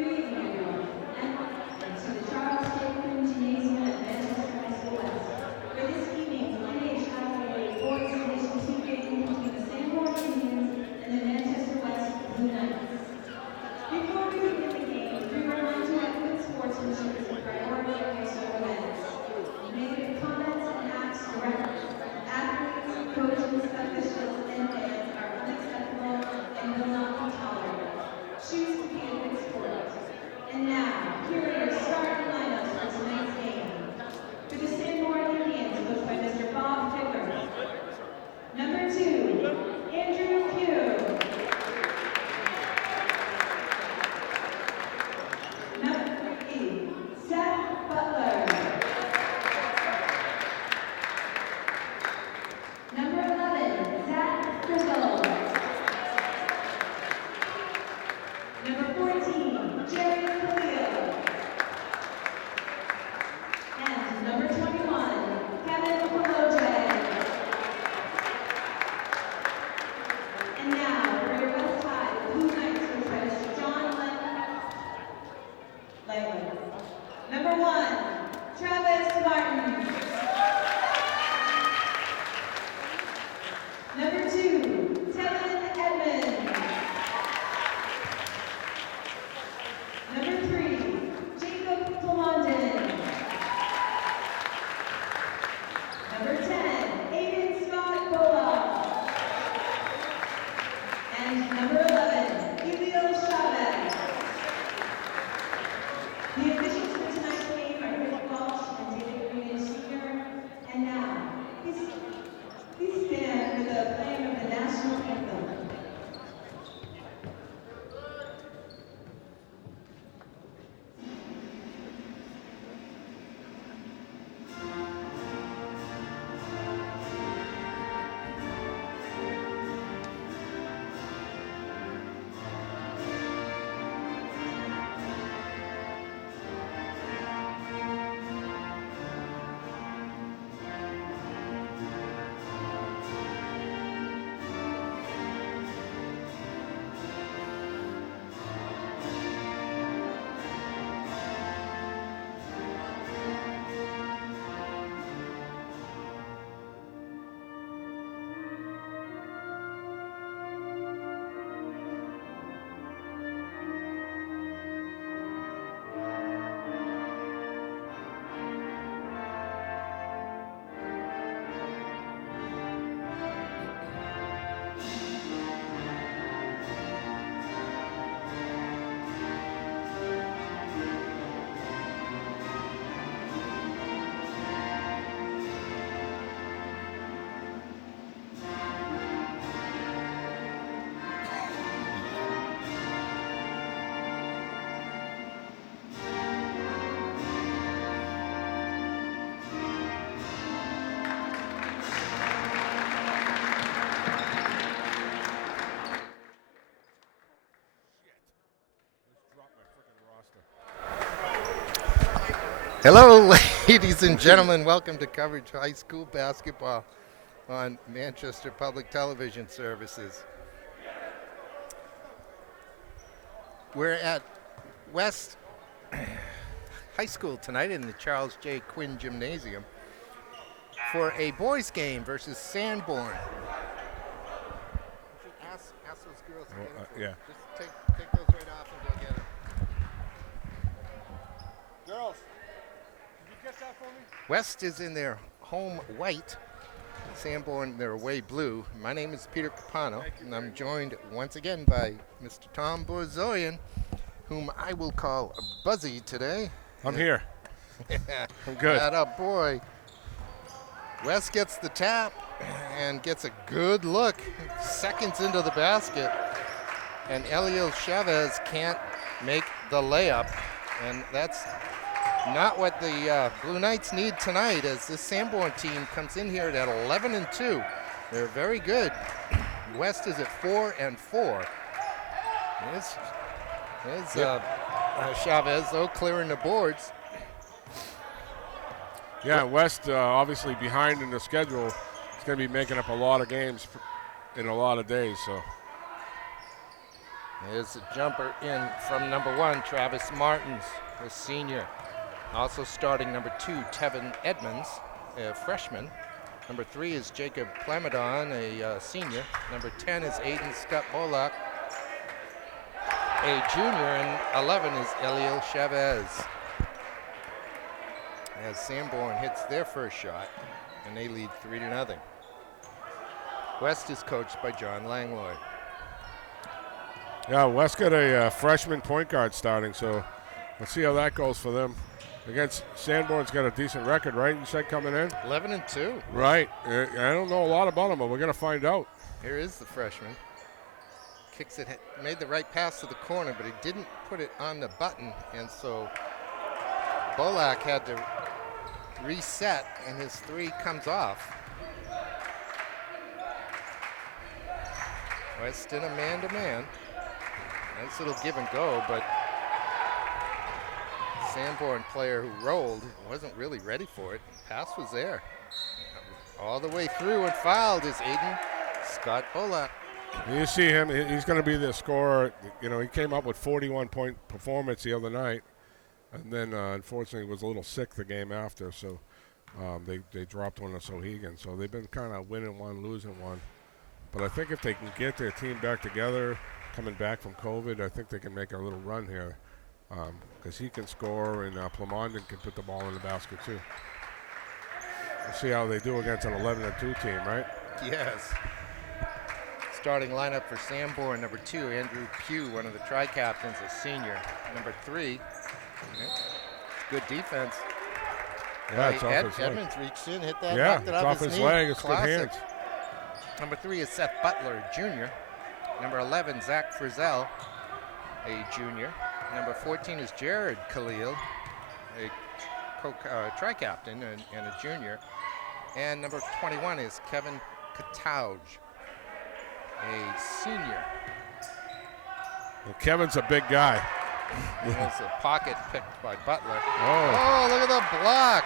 Good evening, everyone, and to the Charles J. Quinn Gymnasium at Manchester High School West, where this evening delineates has a boys Division II game between the Sanborn Indians and the Manchester West Blue Knights. Before we begin the game, we remind you that good sportsmanship is a priority at high school events. Negative comments and acts directed at athletes, coaches, officials, and fans are unacceptable and will not be tolerated. Choose to be a good sport. And now, here are your starting lineups for tonight's game. For the Sanborn Indians, coached by Mr. Bob Ficker. Number 2, Andrew Pugh. Number 3, Seth Butler. Number 11, Zach Frizzle. Number 14, Jerry Khalil. And number 21, Kevin Koloje. And now, for your West High Blue Knights, coached by Mr. John Langley. Number 1, Travis Martin. Number 2, Tevin Edmonds. Number 3, Jacob Plomondon. Number 10, Aiden Scott Bola. And number 11, Emilio Chavez. The officials for tonight's game are Rick Walsh and David Green Sr. And now, please stand for the playing of the national anthem. Hello, ladies and gentlemen. Welcome to coverage of high school basketball on Manchester Public Television Services. We're at West High School tonight in the Charles J. Quinn Gymnasium for a boys game versus Sanborn. Ask those girls to get it. Yeah. Just take those right off and go get them. Girls, can you get that for me? West is in their home white, Sanborn their away blue. My name is Peter Capano, and I'm joined once again by Mr. Tom Borzoyan, whom I will call Buzzy today. I'm here. I'm good. Atta boy. West gets the tap and gets a good look, seconds into the basket, and Elio Chavez can't make the layup, and that's not what the Blue Knights need tonight, as this Sanborn team comes in here at 11-2. They're very good. West is at 4-4. There's Chavez, though, clearing the boards. Yeah, West obviously behind in the schedule. It's going to be making up a lot of games in a lot of days. So There's a jumper in from number 1, Travis Martins, a senior. Also starting number 2, Tevin Edmonds, a freshman. Number 3 is Jacob Plamondon, a senior. Number 10 is Aiden Scott Bolak, a junior, and 11 is Eliel Chavez. As Sanborn hits their first shot, and they lead 3-0. West is coached by John Langlois. Yeah, West got a freshman point guard starting, so let's see how that goes for them. Against Sanborn's got a decent record, right? You said coming in? 11-2. Right. I don't know a lot about him, but we're going to find out. Here is the freshman. Kicks it, made the right pass to the corner, but he didn't put it on the button, and so Bolak had to reset, and his 3 comes off. West in a man-to-man. Nice little give and go, but Sanborn player who rolled wasn't really ready for it. Pass was there. All the way through and fouled is Aiden Scott Bolak. You see him, he's going to be the scorer. You know, he came up with 41-point performance the other night, and then unfortunately was a little sick the game after, so they dropped one to Sohegan. So they've been kind of winning one, losing one. But I think if they can get their team back together, coming back from COVID, I think they can make a little run here because he can score, and Plamondon can put the ball in the basket too. We'll see how they do against an 11-2 team, right? Yes. Starting lineup for Sanborn, number 2, Andrew Pugh, one of the tri-captains, a senior. Number 3, good defense. Yeah, it's off his leg. Edmonds reached in, hit that, Yeah, knocked it it's off his knee. leg. It's good Classic. hands. Number 3 is Seth Butler, junior. Number 11, Zach Frizzell, a junior. Number 14 is Jared Khalil, a tri-captain and a junior. And number 21 is Kevin Katauj, a senior. Well, Kevin's a big guy. There's a pocket picked by Butler. Oh, Look at the block.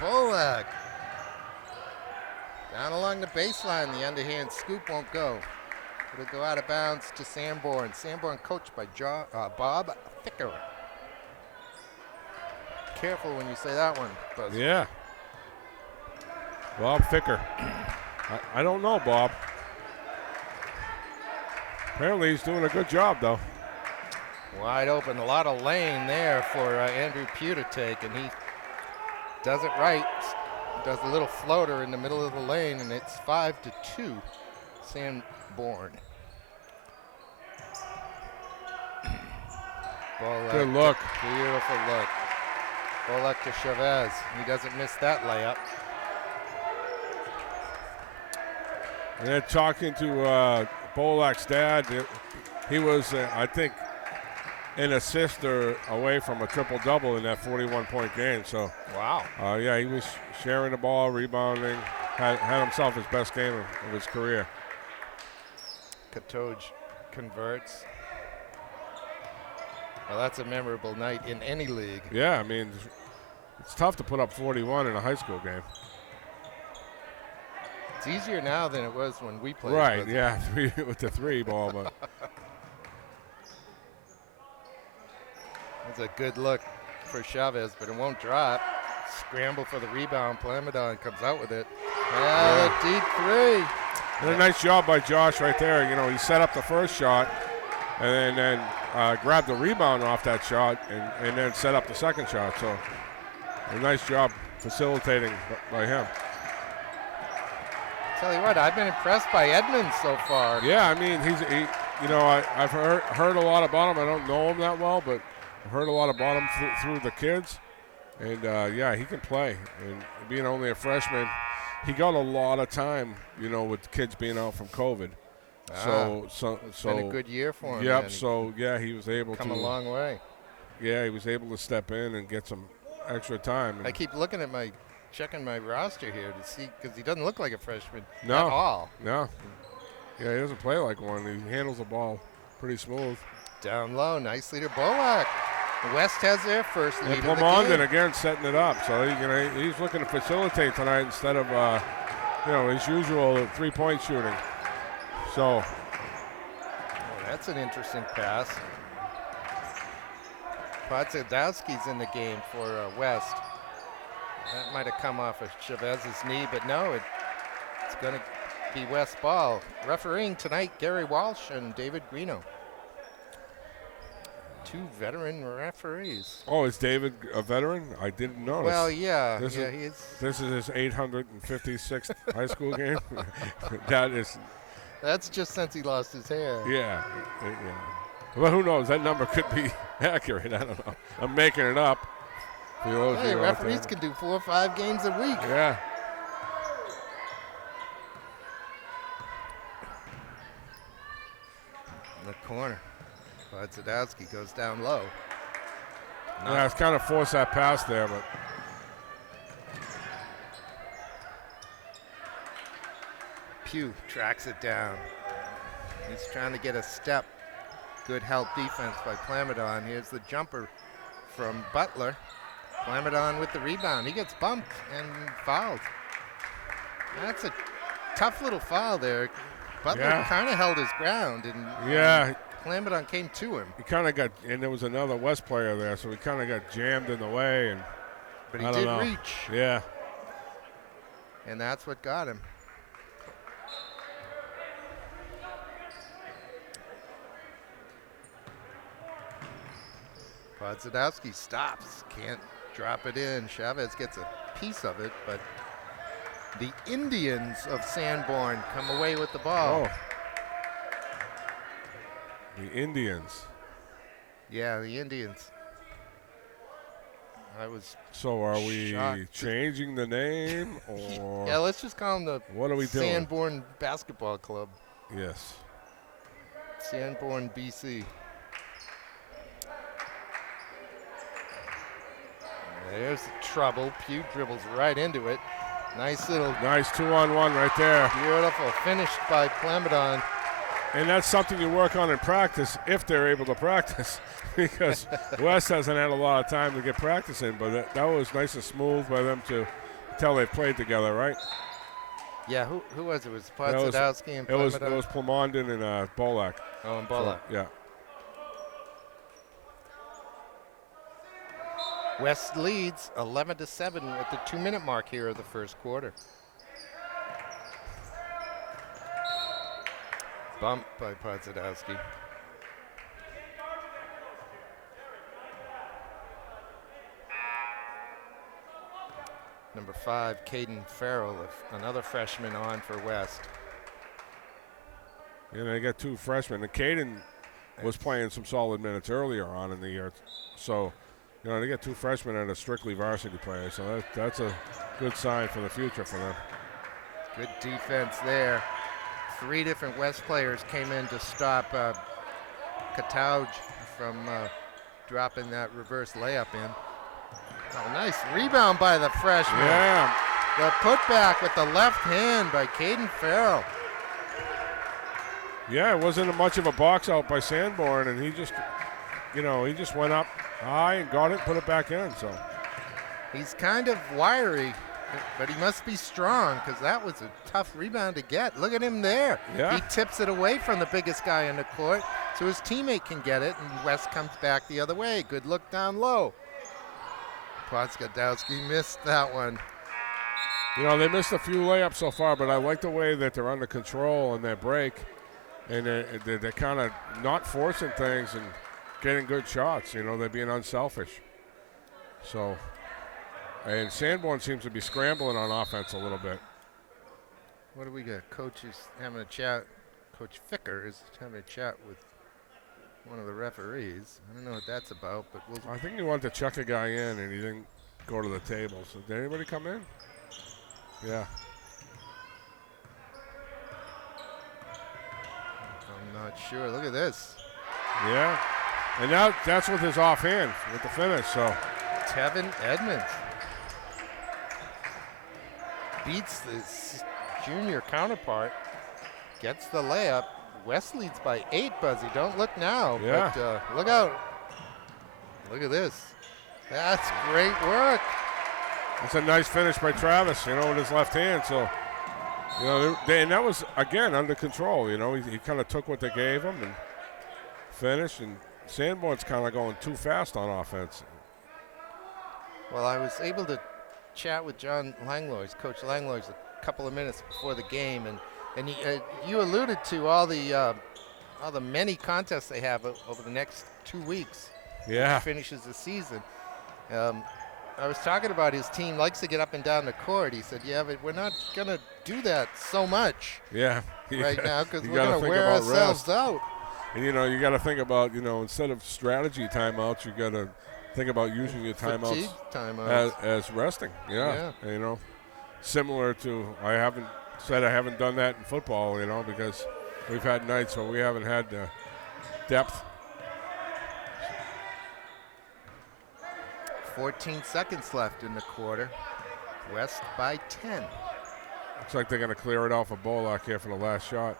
Bolak. Down along the baseline, the underhand scoop won't go. It'll go out of bounds to Sanborn. Sanborn coached by Bob Ficker. Careful when you say that one, Buzz. Yeah. Bob Ficker. I don't know, Bob. Apparently he's doing a good job, though. Wide open, a lot of lane there for Andrew Pugh to take, and he does it right. Does a little floater in the middle of the lane, and it's 5-2, Sanborn. Good look. Beautiful look. Bolak to Chavez. He doesn't miss that layup. And then talking to Bolak's dad, he was, I think, an assist or away from a triple-double in that 41-point game. So, wow. Yeah, he was sharing the ball, rebounding, had himself his best game of his career. Katoj converts. Well, that's a memorable night in any league. Yeah, I mean, it's tough to put up 41 in a high school game. It's easier now than it was when we played. Right, yeah, with the 3 ball, but. That's a good look for Chavez, but it won't drop. Scramble for the rebound. Plamondon comes out with it. Yeah, the deep 3. And a nice job by Josh right there. You know, he set up the first shot and then grabbed the rebound off that shot and then set up the second shot. So a nice job facilitating by him. Tell you what, I've been impressed by Edmonds so far. Yeah, I mean, you know, I've heard a lot about him. I don't know him that well, but I've heard a lot about him through the kids. And, yeah, he can play. And being only a freshman, he got a lot of time, you know, with kids being out from COVID. It's been a good year for him. Yep, so, yeah, he was able to come a long way. Yeah, he was able to step in and get some extra time. I keep looking at checking my roster here to see, because he doesn't look like a freshman at No. all. No. Yeah, he doesn't play like one. He handles the ball pretty smooth. Down low, nicely to Bolak. West has their first lead And of the Plamondon game. again setting it up. So he's looking to facilitate tonight instead of his usual 3-point shooting. So That's an interesting pass. Podzadowski's in the game for West. That might have come off of Chavez's knee, but no, it's going to be West ball. Refereeing tonight, Gary Walsh and David Greeno. 2 veteran referees. Oh, is David a veteran? I didn't notice. Well, yeah, This yeah, is, this is his 856th high school game. That's just since he lost his hair. Yeah. Well, who knows? That number could be accurate. I don't know. I'm making it up. Hey, referees can do 4 or 5 games a week. Yeah. In the corner. Podzadowski goes down low. Yeah, it's kind of forced that pass there, but. Pugh tracks it down. He's trying to get a step. Good help defense by Plamadon. Here's the jumper from Butler. Plamadon with the rebound. He gets bumped and fouled. That's a tough little foul there. Butler kind of held his ground, and Plamadon came to him. He kind of got, and there was another West player there, so he kind of got jammed in the way. But he did reach. Yeah. And that's what got him. Podzadowski stops, can't drop it in. Chavez gets a piece of it, but the Indians of Sanborn come away with the ball. Oh. The Indians. Yeah, the Indians. So are we shocked. changing the name, or Yeah, let's just call them the what are we doing? Sanborn Basketball Club. Yes. Sanborn, BC. There's the trouble. Pugh dribbles right into it. Nice 2-on-1 right there. Beautiful. Finished by Plamadon. And that's something you work on in practice if they're able to practice, because West hasn't had a lot of time to get practice in, but that was nice and smooth by them to tell they played together, right? Yeah, who was it? It was Podzadowski and Plamadon? It was Plamondon and Bolak. Oh, and Bolak. So, yeah. West leads 11-7 at the 2-minute mark here of the first quarter. Bump by Podzadowski. Number 5, Caden Farrell, another freshman on for West. Yeah, they got 2 freshmen. And Caden was playing some solid minutes earlier on in the year. So, they got 2 freshmen and a strictly varsity player. So that's a good sign for the future for them. Good defense there. 3 different West players came in to stop Katauj from dropping that reverse layup in. Oh, nice rebound by the freshman. Yeah. The putback with the left hand by Caden Farrell. Yeah, it wasn't much of a box out by Sanborn, and he just went up high and got it, put it back in. So he's kind of wiry, but he must be strong, because that was a tough rebound to get. Look at him there. Yeah. He tips it away from the biggest guy in the court so his teammate can get it, and West comes back the other way. Good look down low. Podzadowski missed that one. They missed a few layups so far, but I like the way that they're under control in their break, and they're kind of not forcing things and getting good shots. They're being unselfish. So, and Sanborn seems to be scrambling on offense a little bit. What do we got? Coach is having a chat. Coach Ficker is having a chat with one of the referees. I don't know what that's about, but I think he wanted to check a guy in, and he didn't go to the table. So did anybody come in? Yeah. I'm not sure. Look at this. Yeah. And now that's with his offhand with the finish. So Tevin Edmonds beats his junior counterpart, gets the layup. West leads by 8, Buzzy. Don't look now, yeah. But look out. Look at this. That's great work. It's a nice finish by Travis, with his left hand. So, and that was, again, under control. He kind of took what they gave him, and finish, and Sanborn's kind of going too fast on offense. Well, I was able to chat with John Langlois, Coach Langlois, a couple of minutes before the game, and you alluded to all the many contests they have over the next 2 weeks. Yeah. Finishes the season. I was talking about his team likes to get up and down the court. He said, "Yeah, but we're not gonna do that so much Yeah. right now because you we're gotta gonna think wear about ourselves rest. out." And you got to think about, instead of strategy timeouts, you got to think about using your Fatigue timeouts timeouts. as resting. Yeah. Similar to I haven't done that in football, because we've had nights where we haven't had depth. 14 seconds left in the quarter. West by 10. Looks like they're going to clear it off of Bolak here for the last shot.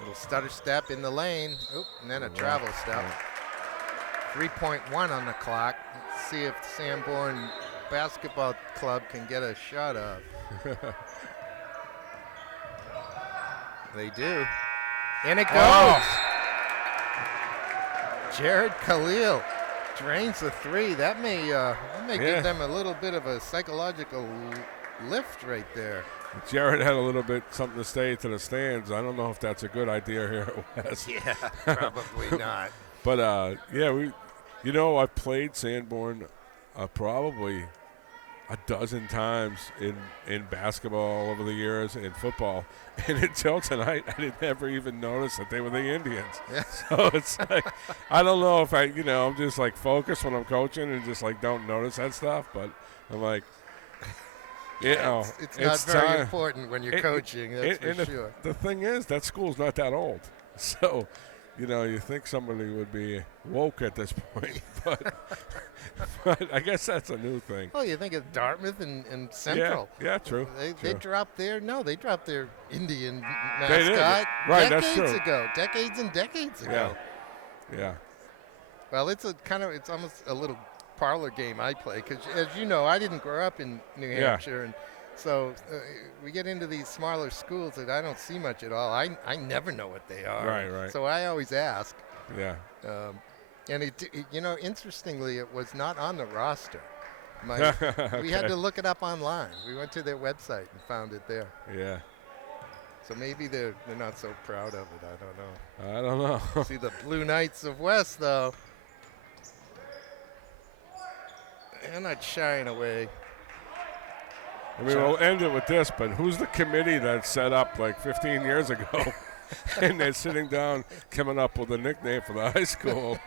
Little stutter step in the lane. Oop, and then a travel step. 3.1 on the clock. Let's see if Sanborn Basketball Club can get a shot up. They do. And it goes. Oh. Jared Khalil drains the three. That may give them a little bit of a psychological lift right there. Jared had a little bit something to say to the stands. I don't know if that's a good idea here at West. Yeah, probably not. But I've played Sanborn probably a dozen times in basketball over the years, in football, and until tonight I didn't ever even notice that they were the Indians. Yeah. So it's like, I don't know if I'm just like focused when I'm coaching and just like don't notice that stuff, but I'm like, it's not very important when you're coaching, that's for sure. The thing is, that school's not that old, so you think somebody would be woke at this point, but I guess that's a new thing. Well, you think of Dartmouth and Central. Yeah, true. They dropped their Indian mascot they did. Right, decades that's true. ago, decades and decades ago. Yeah. Well, it's almost a little parlor game I play because, as you know, I didn't grow up in New Hampshire, and so we get into these smaller schools that I don't see much at all. I never know what they are. Right. So I always ask. Yeah. And interestingly, it was not on the roster. Okay. We had to look it up online. We went to their website and found it there. Yeah. So maybe they're not so proud of it. I don't know. See the Blue Knights of West, though. They're not shying away. I mean, we'll end it with this, but who's the committee that set up like 15 years ago? And they're sitting down coming up with a nickname for the high school.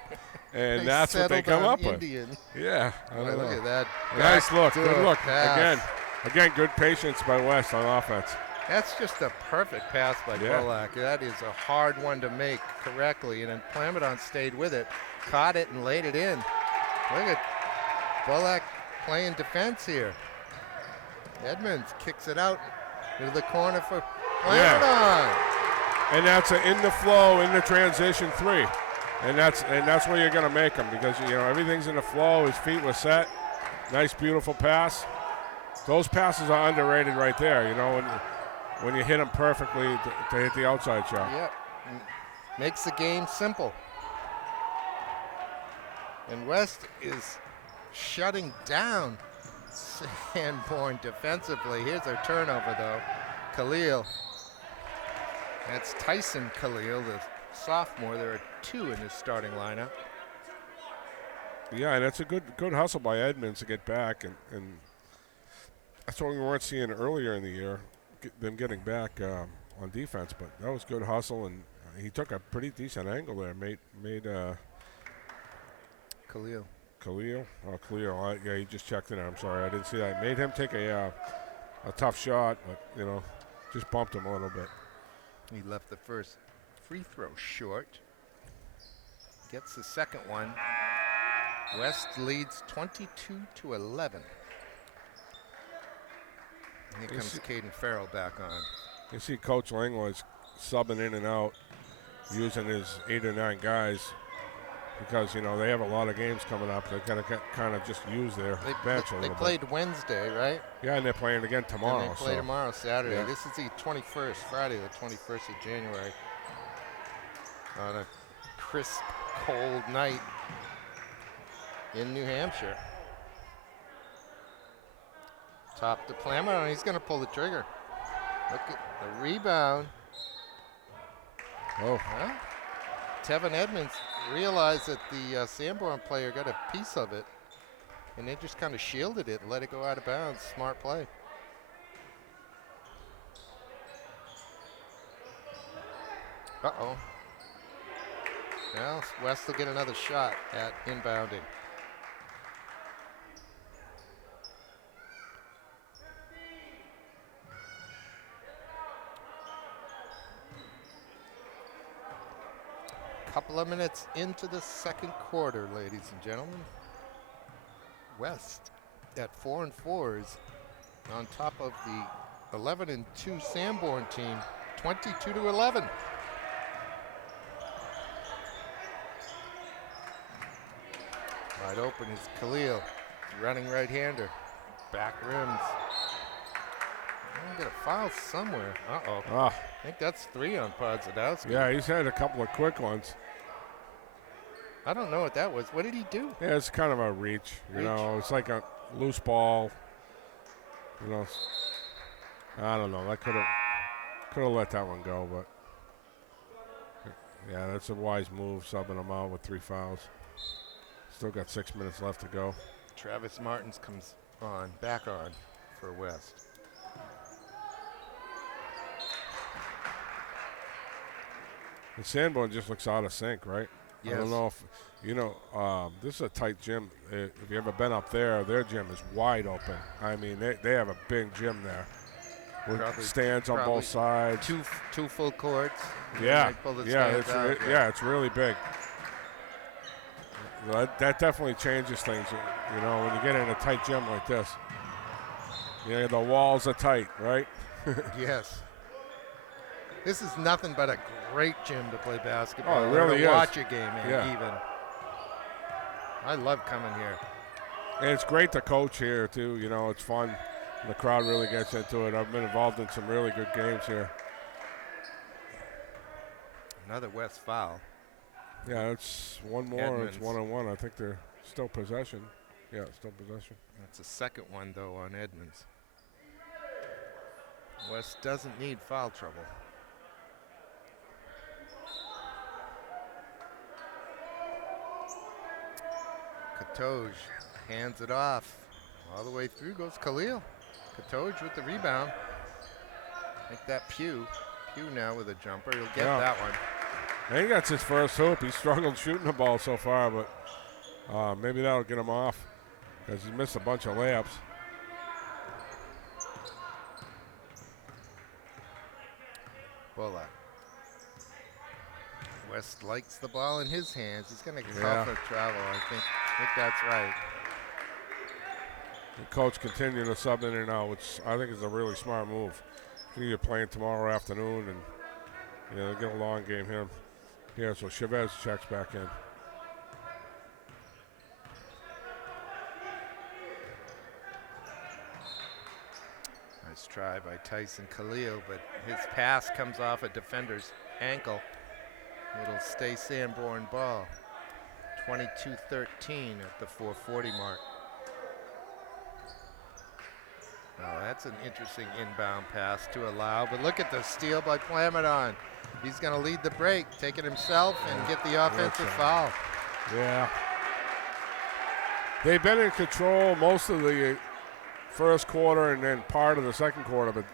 And that's what they come up Indian. with. Yeah, I don't know. Look at that. Nice look. Good look. Pass. Again, good patience by West on offense. That's just a perfect pass by Bolak. That is a hard one to make correctly. And then Plamondon stayed with it, caught it, and laid it in. Look at Bolak playing defense here. Edmonds kicks it out into the corner for Plamondon. And that's an in the flow, in the transition three. And that's where you're going to make them because, everything's in the flow. His feet were set. Nice, beautiful pass. Those passes are underrated right there, when you hit them perfectly to hit the outside shot. Yep. Makes the game simple. And West is shutting down Sanborn defensively. Here's their turnover, though. Khalil. That's Tyson Khalil, the sophomore. There are two in his starting lineup. Yeah, and that's a good hustle by Edmonds to get back, and that's what we weren't seeing earlier in the year, them getting back on defense. But that was good hustle, and he took a pretty decent angle there. Made Khalil. Khalil. Yeah, he just checked in there. I'm sorry, I didn't see that. Made him take a tough shot, but just bumped him a little bit. He left the first free throw short. Gets the second one. West leads 22-11. Here comes Caden Farrell back on. You see Coach Langlois subbing in and out, using his 8 or 9 guys because, they have a lot of games coming up. They're going to kind of just use their bench a little bit. They played Wednesday, right? Yeah, and they're playing again tomorrow. And they play tomorrow, Saturday. Yeah. This is the 21st, Friday, the 21st of January. On a crisp, cold night in New Hampshire. Top to Plamondon. He's going to pull the trigger. Look at the rebound. Oh. Huh? Tevin Edmonds realized that the Sanborn player got a piece of it, and they just kind of shielded it and let it go out of bounds. Smart play. Uh-oh. Well, West will get another shot at inbounding. Couple of minutes into the second quarter, ladies and gentlemen. West at 4-4 is on top of the 11-2 Sanborn team, 22-11. Wide open is Khalil, running right-hander, back rims. I'll get a foul somewhere. Uh-oh. Ah. I think that's 3 on Podzadowski. Yeah, he's had a couple of quick ones. I don't know what that was. What did he do? Yeah, it's kind of a reach. You know, it's like a loose ball. You know, I don't know. That could have let that one go, but yeah, that's a wise move, subbing him out with 3 fouls. Still got 6 minutes left to go. Travis Martins comes back on for West. And Sanborn just looks out of sync, right? Yes. I don't know if, you know, this is a tight gym. If you've ever been up there, their gym is wide open. I mean, they have a big gym there. With stands on both sides. Two full courts. Yeah, it's really big. That definitely changes things, you know, when you get in a tight gym like this. You know, the walls are tight, right? Yes. This is nothing but a great gym to play basketball. Oh, it really to is. Watch a game in, Yeah. even. I love coming here. And it's great to coach here, too. You know, it's fun. The crowd really gets into it. I've been involved in some really good games here. Another West foul. Yeah, it's one more. Edmonds. It's 1-on-1. I think they're still possession. Yeah, still possession. That's the second one, though, on Edmonds. West doesn't need foul trouble. Katoj hands it off. All the way through goes Khalil. Katoj with the rebound. Make that Pugh. Pugh now with a jumper. He'll get that one. I think that's his first hoop. He struggled shooting the ball so far, but maybe that'll get him off because he missed a bunch of layups. Bullock. West likes the ball in his hands. He's going to call for travel. I think that's right. The coach continuing to sub in and out, which I think is a really smart move. You're playing tomorrow afternoon, and get a long game here. So Chavez checks back in. Nice try by Tyson Khalil, but his pass comes off a defender's ankle. It'll stay Sanborn ball. 22-13 at the 4:40 mark. Oh, that's an interesting inbound pass to allow, but look at the steal by Plamondon. He's going to lead the break, take it himself, and get the offensive foul. Yeah. They've been in control most of the first quarter and then part of the second quarter, but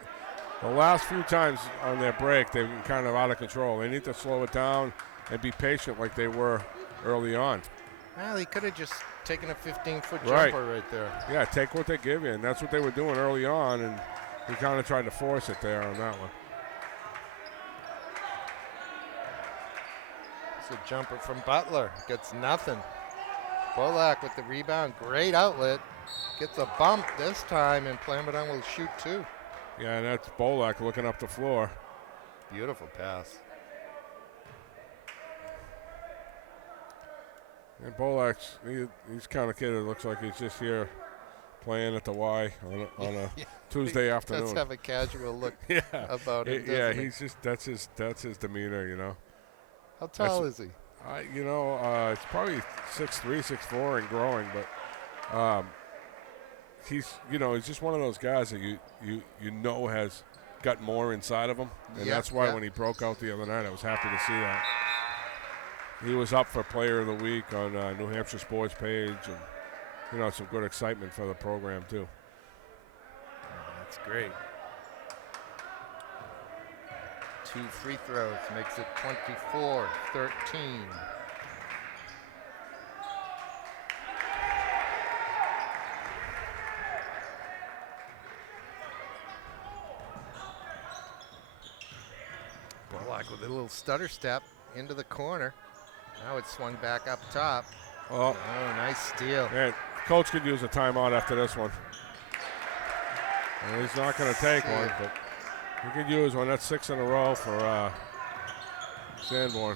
the last few times on their break, they've been kind of out of control. They need to slow it down and be patient like they were early on. Well, he could have just taken a 15-foot jumper right there. Yeah, take what they give you, and that's what they were doing early on, and he kind of tried to force it there on that one. It's a jumper from Butler. Gets nothing. Bolak with the rebound. Great outlet. Gets a bump this time, and Plamondon will shoot 2. Yeah, and that's Bolak looking up the floor. Beautiful pass. And Bolak's, he's kind of kid that looks like he's just here playing at the Y on a Tuesday afternoon. Let's have a casual look about him. Yeah, he's just that's his demeanor, you know. How tall is he? It's probably 6'3", 6'4", and growing, but he's just one of those guys that you know has got more inside of him, and that's why when he broke out the other night, I was happy to see that. He was up for Player of the Week on New Hampshire Sports page, and some good excitement for the program too. That's great. 2 free throws makes it 24-13. Bullock with a little stutter step into the corner. Now it's swung back up top. Oh, nice steal. Man, coach could use a timeout after this one. And he's not going to take one, but he could use one. That's 6 in a row for Sanborn.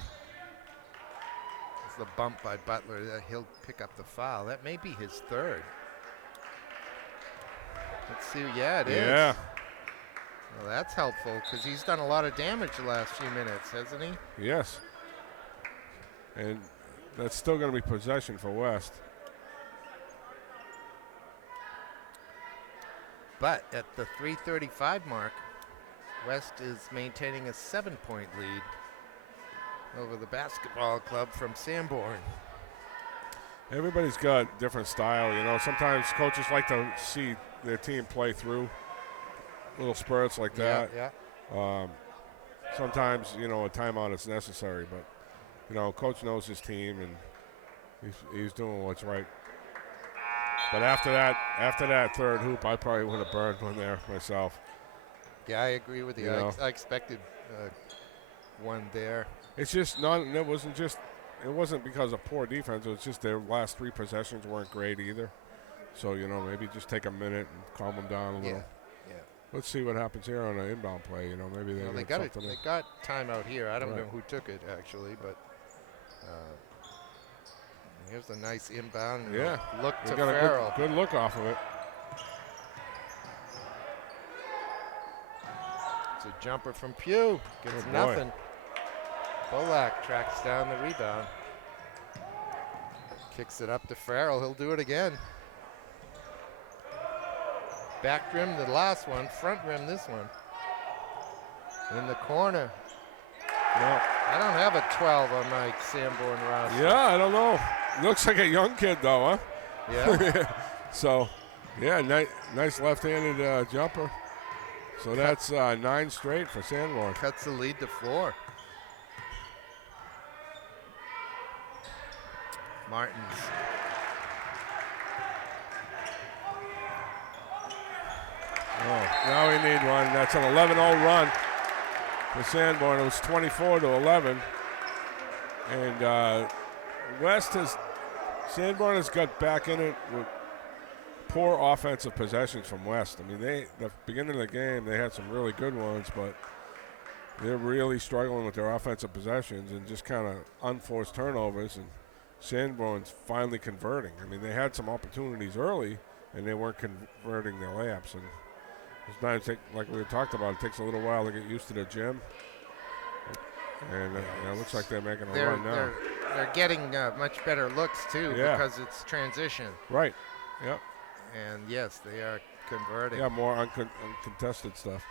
It's the bump by Butler. He'll pick up the foul. That may be his third. Let's see. Yeah, it is. Yeah. Well, that's helpful because he's done a lot of damage the last few minutes, hasn't he? Yes. And that's still going to be possession for West. But at the 3:35 mark, West is maintaining a 7-point lead over the basketball club from Sanborn. Everybody's got different style, Sometimes coaches like to see their team play through little spurts like that. Yeah. Sometimes, a timeout is necessary, but coach knows his team, and he's doing what's right. But after that third hoop, I probably would have burned one there myself. Yeah, I agree with you. I expected one there. It's just not. It wasn't because of poor defense. It was just their last 3 possessions weren't great either. So maybe just take a minute and calm them down a little. Yeah. Let's see what happens here on an inbound play. Maybe they got timeout here. I don't know who took it actually, but here's a nice inbound. Yeah, look to got Farrell. A good look off of it. It's a jumper from Pugh. Gets nothing. Bolak tracks down the rebound. Kicks it up to Farrell. He'll do it again. Back rim the last one, front rim this one. In the corner. No. I don't have a 12 on my Sanborn roster. Yeah, I don't know. Looks like a young kid though, huh? Yeah. So, yeah, nice left-handed jumper. So that's 9 straight for Sanborn. Cuts the lead to 4. Martins. Oh, now we need one. That's an 11-0 run for Sanborn. It was 24-11. And Sanborn has got back in it with poor offensive possessions from West. I mean, the beginning of the game, they had some really good ones, but they're really struggling with their offensive possessions and just kind of unforced turnovers. And Sanborn's finally converting. I mean, they had some opportunities early, and they weren't converting their layups. And sometimes, like we talked about, it takes a little while to get used to the gym. And it looks like they're making a run now. They're getting much better looks, too, because it's transition. Right, yep. And, yes, they are converting. Yeah, more uncontested stuff.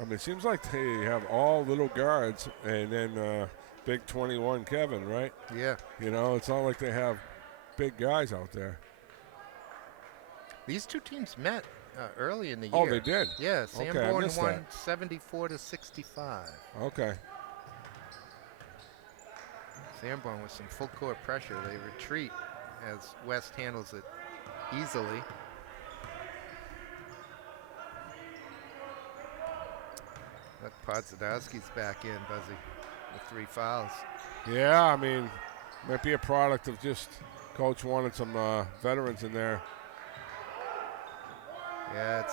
I mean, it seems like they have all little guards and then big 21 Kevin, right? Yeah. It's not like they have big guys out there. These two teams met early in the year. Oh, they did? Yeah, Sanborn won that. 74-65. Okay. Sanborn with some full court pressure. They retreat as West handles it easily. But Podzadowski's back in, Buzzy, with 3 fouls. Yeah, I mean, might be a product of just coach wanted some veterans in there. Yeah,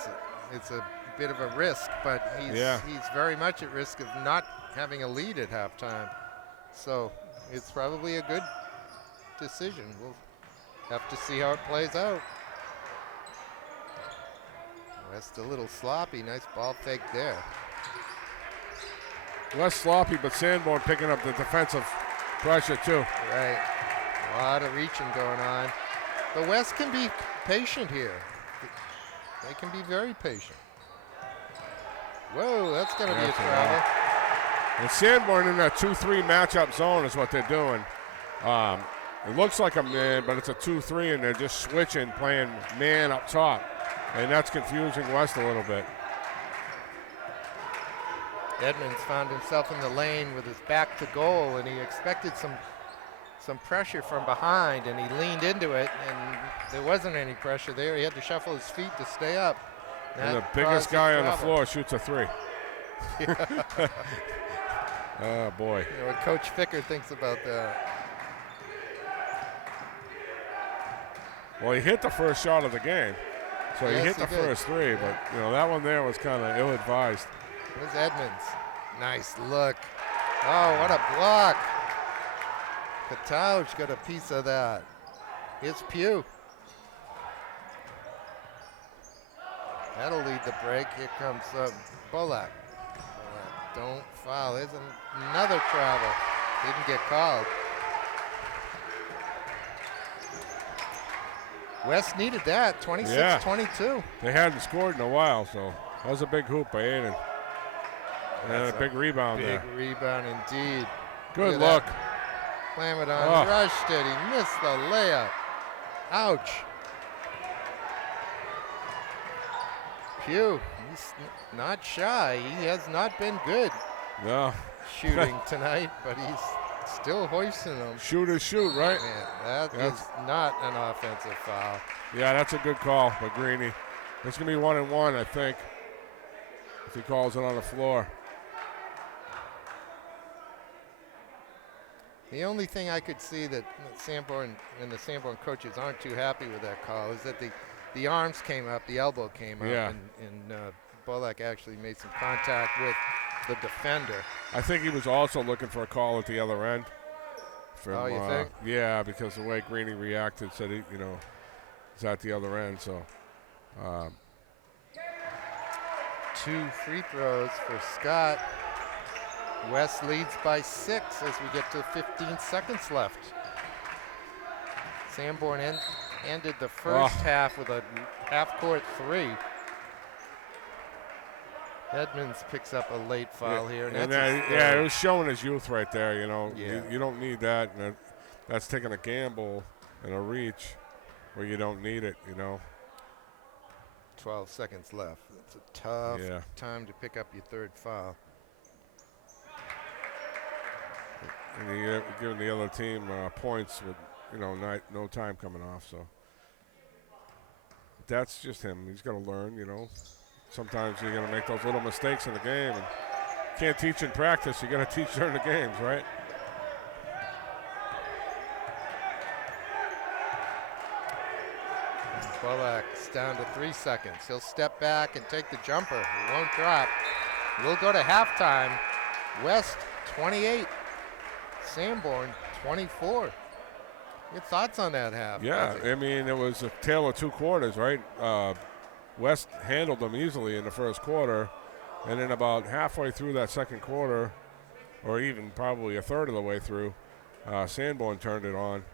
it's a bit of a risk, but he's very much at risk of not having a lead at halftime. So it's probably a good decision. We'll have to see how it plays out. West a little sloppy. Nice ball fake there. less sloppy, but Sanborn picking up the defensive pressure too. Right. A lot of reaching going on. The West can be patient here. They can be very patient. Whoa, that's going to be a travel. And Sanborn in that 2-3 matchup zone is what they're doing. It looks like a man, but it's a 2-3, and they're just switching, playing man up top. And that's confusing West a little bit. Edmonds found himself in the lane with his back to goal, and he expected some pressure from behind, and he leaned into it, and there wasn't any pressure there. He had to shuffle his feet to stay up. And the biggest guy on the floor shoots a 3. Oh, boy. You know what Coach Ficker thinks about that. Well, he hit the first shot of the game. So he hit the first 3, but you know that one there was kind of ill-advised. Here's Edmonds. Nice look. Oh, what a block. Katauj got a piece of that. Here's Pugh. That'll lead the break. Here comes Bullock. Don't foul. There's another travel. Didn't get called. West needed that, 26-22. They hadn't scored in a while, so that was a big hoop by Aiden. And a big rebound there. Big rebound indeed. Good look. Slam it on, rushed it, he missed the layup. Ouch. Pugh, he's not shy. He has not been good shooting tonight, but he's still hoisting them. Shoot is shoot, right? Man, that is not an offensive foul. Yeah, that's a good call by Greeny. It's going to be 1-1, I think, if he calls it on the floor. The only thing I could see that Sanborn and the Sanborn coaches aren't too happy with that call is that the arms came up, the elbow came up, and Bullock actually made some contact with the defender. I think he was also looking for a call at the other end. Oh, you think? Yeah, because the way Greeny reacted said he, is at the other end. So, 2 free throws for Scott. West leads by 6 as we get to 15 seconds left. Sanborn ended the first half with a half-court 3. Edmonds picks up a late foul here. And it was showing his youth right there, You don't need that. And that's taking a gamble and a reach where you don't need it, 12 seconds left. It's a tough time to pick up your 3rd foul. And you're giving the other team points with, no time coming off. So that's just him. He's got to learn, Sometimes you're going to make those little mistakes in the game. And can't teach in practice. You got to teach during the games, right? Bullock's down to 3 seconds. He'll step back and take the jumper. He won't drop. We'll go to halftime. West 28. Sanborn 24. Your thoughts on that half? Yeah, I mean, it was a tale of 2 quarters, right? West handled them easily in the first quarter, and then about halfway through that second quarter, or even probably a third of the way through, Sanborn turned it on,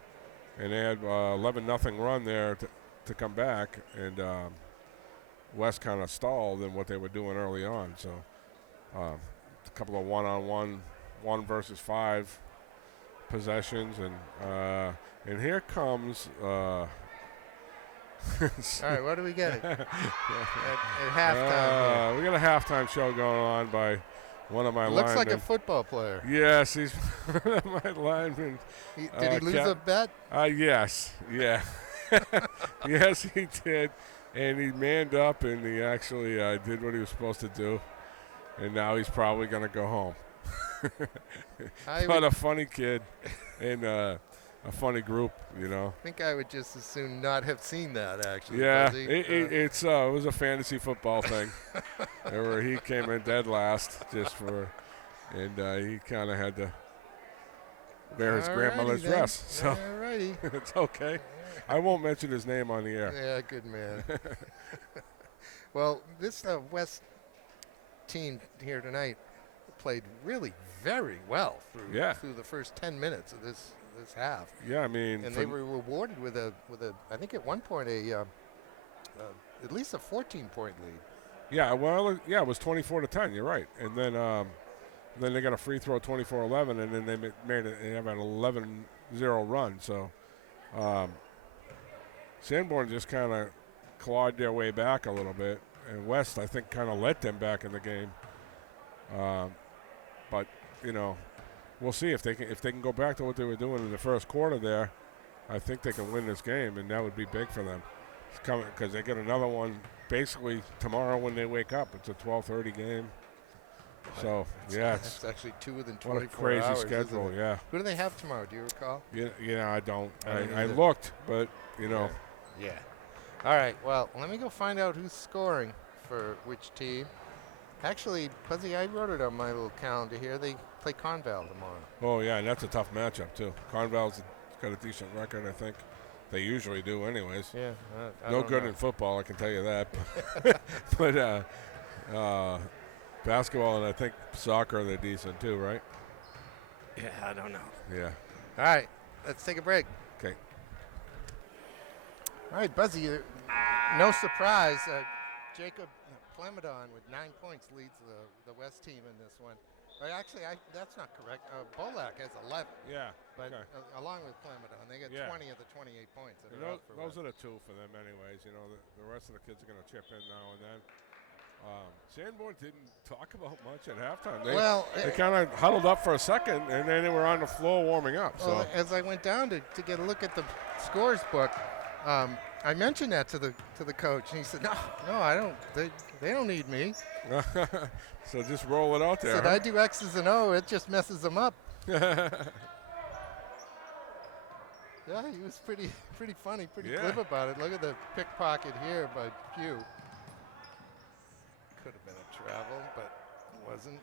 and they had 11-0 run there to come back, and West kind of stalled in what they were doing early on. So a couple of one-on-one, 1 versus 5 possessions, and here comes. All right, what do we get at halftime? We got a halftime show going on by one of my linemen. Looks like a football player. Yes, he's my lineman. Did he lose a bet? Yes, yeah. Yes, he did. And he manned up, and he actually did what he was supposed to do. And now he's probably going to go home. But a funny kid and a funny group, I think I would just as soon not have seen that, actually. Yeah, it was a fantasy football thing where he came in dead last and he kind of had to wear his grandmother's dress. So it's okay. I won't mention his name on the air. Yeah, good man. Well, this West team here tonight played really very well Yeah. through the first 10 minutes of this half. Yeah, I mean, And they were rewarded with a I think at one point at least a 14-point lead. yeah, well, yeah, it was 24-10. You're right, and then they got a free throw 24-11, and then they have an 11-0 run. So Sanborn just kind of clawed their way back a little bit, and West I think kind of let them back in the game. But we'll see if they can go back to what they were doing in the first quarter there. I think they can win this game, and that would be big for them. It's coming because they get another one basically tomorrow when they wake up. It's a 12:30 game. So it's actually 2 within 24 what a crazy hours, schedule. isn't it? Yeah. Who do they have tomorrow? Do you recall? Yeah, I don't. I either. looked, but Yeah. All right. Well, let me go find out who's scoring for which team. Actually, Buzzy, I wrote it on my little calendar here. They play Conval tomorrow. Oh yeah, and that's a tough matchup too. Conval's got a decent record, I think. They usually do, anyways. Yeah. I No don't good know. in football, I can tell you that. But basketball and I think soccer, they're decent too, right? Yeah, I don't know. Yeah. All right. Let's take a break. Okay. All right, Buzzy. No surprise. Jacob Plamondon with 9 points leads the West team in this one. Actually, that's not correct. Bolak has 11. Yeah. But okay. Along with Plamondon, they get 20 of the 28 points. That are out for Those West. are the two for them anyways. The rest of the kids are going to chip in now and then. Sanborn didn't talk about much at halftime. They kind of huddled up for a second, and then they were on the floor warming up. Well, So as I went down to get a look at the scores book, I mentioned that to the coach, and he said, "No, I don't. They don't need me." so just roll it out He there. said, "I do X's and O. It just messes them up." Yeah, he was pretty funny, pretty glib about it. Look at the pickpocket here by Pugh. Could have been a travel, but it wasn't.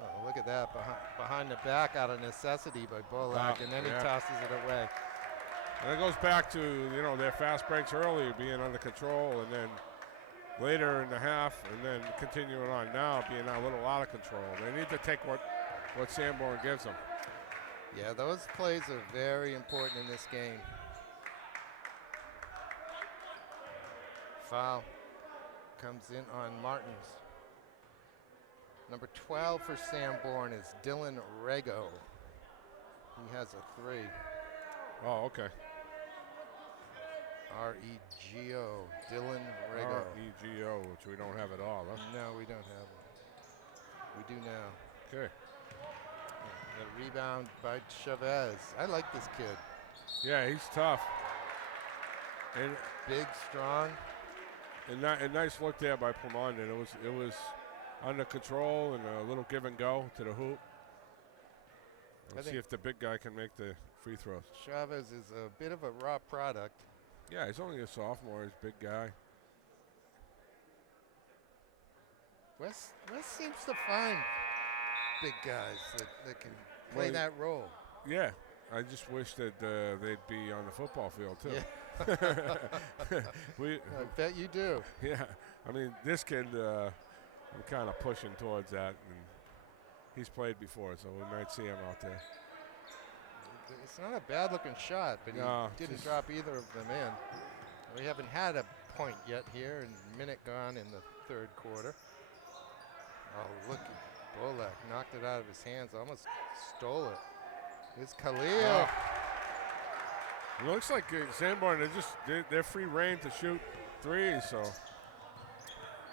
Oh, look at that, behind the back out of necessity by Bolak, and then he tosses it away. And it goes back to, their fast breaks earlier being under control, and then later in the half, and then continuing on now being a little out of control. They need to take what Sanborn gives them. Yeah, those plays are very important in this game. Foul comes in on Martins. Number 12 for Sanborn is Dylan Rego. He has a 3. Oh, okay. R-E-G-O, Dylan Rego. R-E-G-O, which we don't have at all, huh? No, we don't have it. We do now. Okay. The rebound by Chavez. I like this kid. Yeah, he's tough. And Big, strong. a nice look there by Plamondon. It was under control and a little give and go to the hoop. Let's see if the big guy can make the free throws. Chavez is a bit of a raw product. Yeah, he's only a sophomore. He's a big guy. West seems to find big guys that can play that role. Yeah, I just wish that they'd be on the football field too. Yeah. I bet you do. Yeah, I mean this kid, I'm kind of pushing towards that, and he's played before, so we might see him out there. It's not a bad-looking shot, but he didn't drop either of them in. We haven't had a point yet here, and a minute gone in the third quarter. Oh, look, Bolak knocked it out of his hands, almost stole it. It's Khalil. It looks like Sanborn, they're free reign to shoot threes, so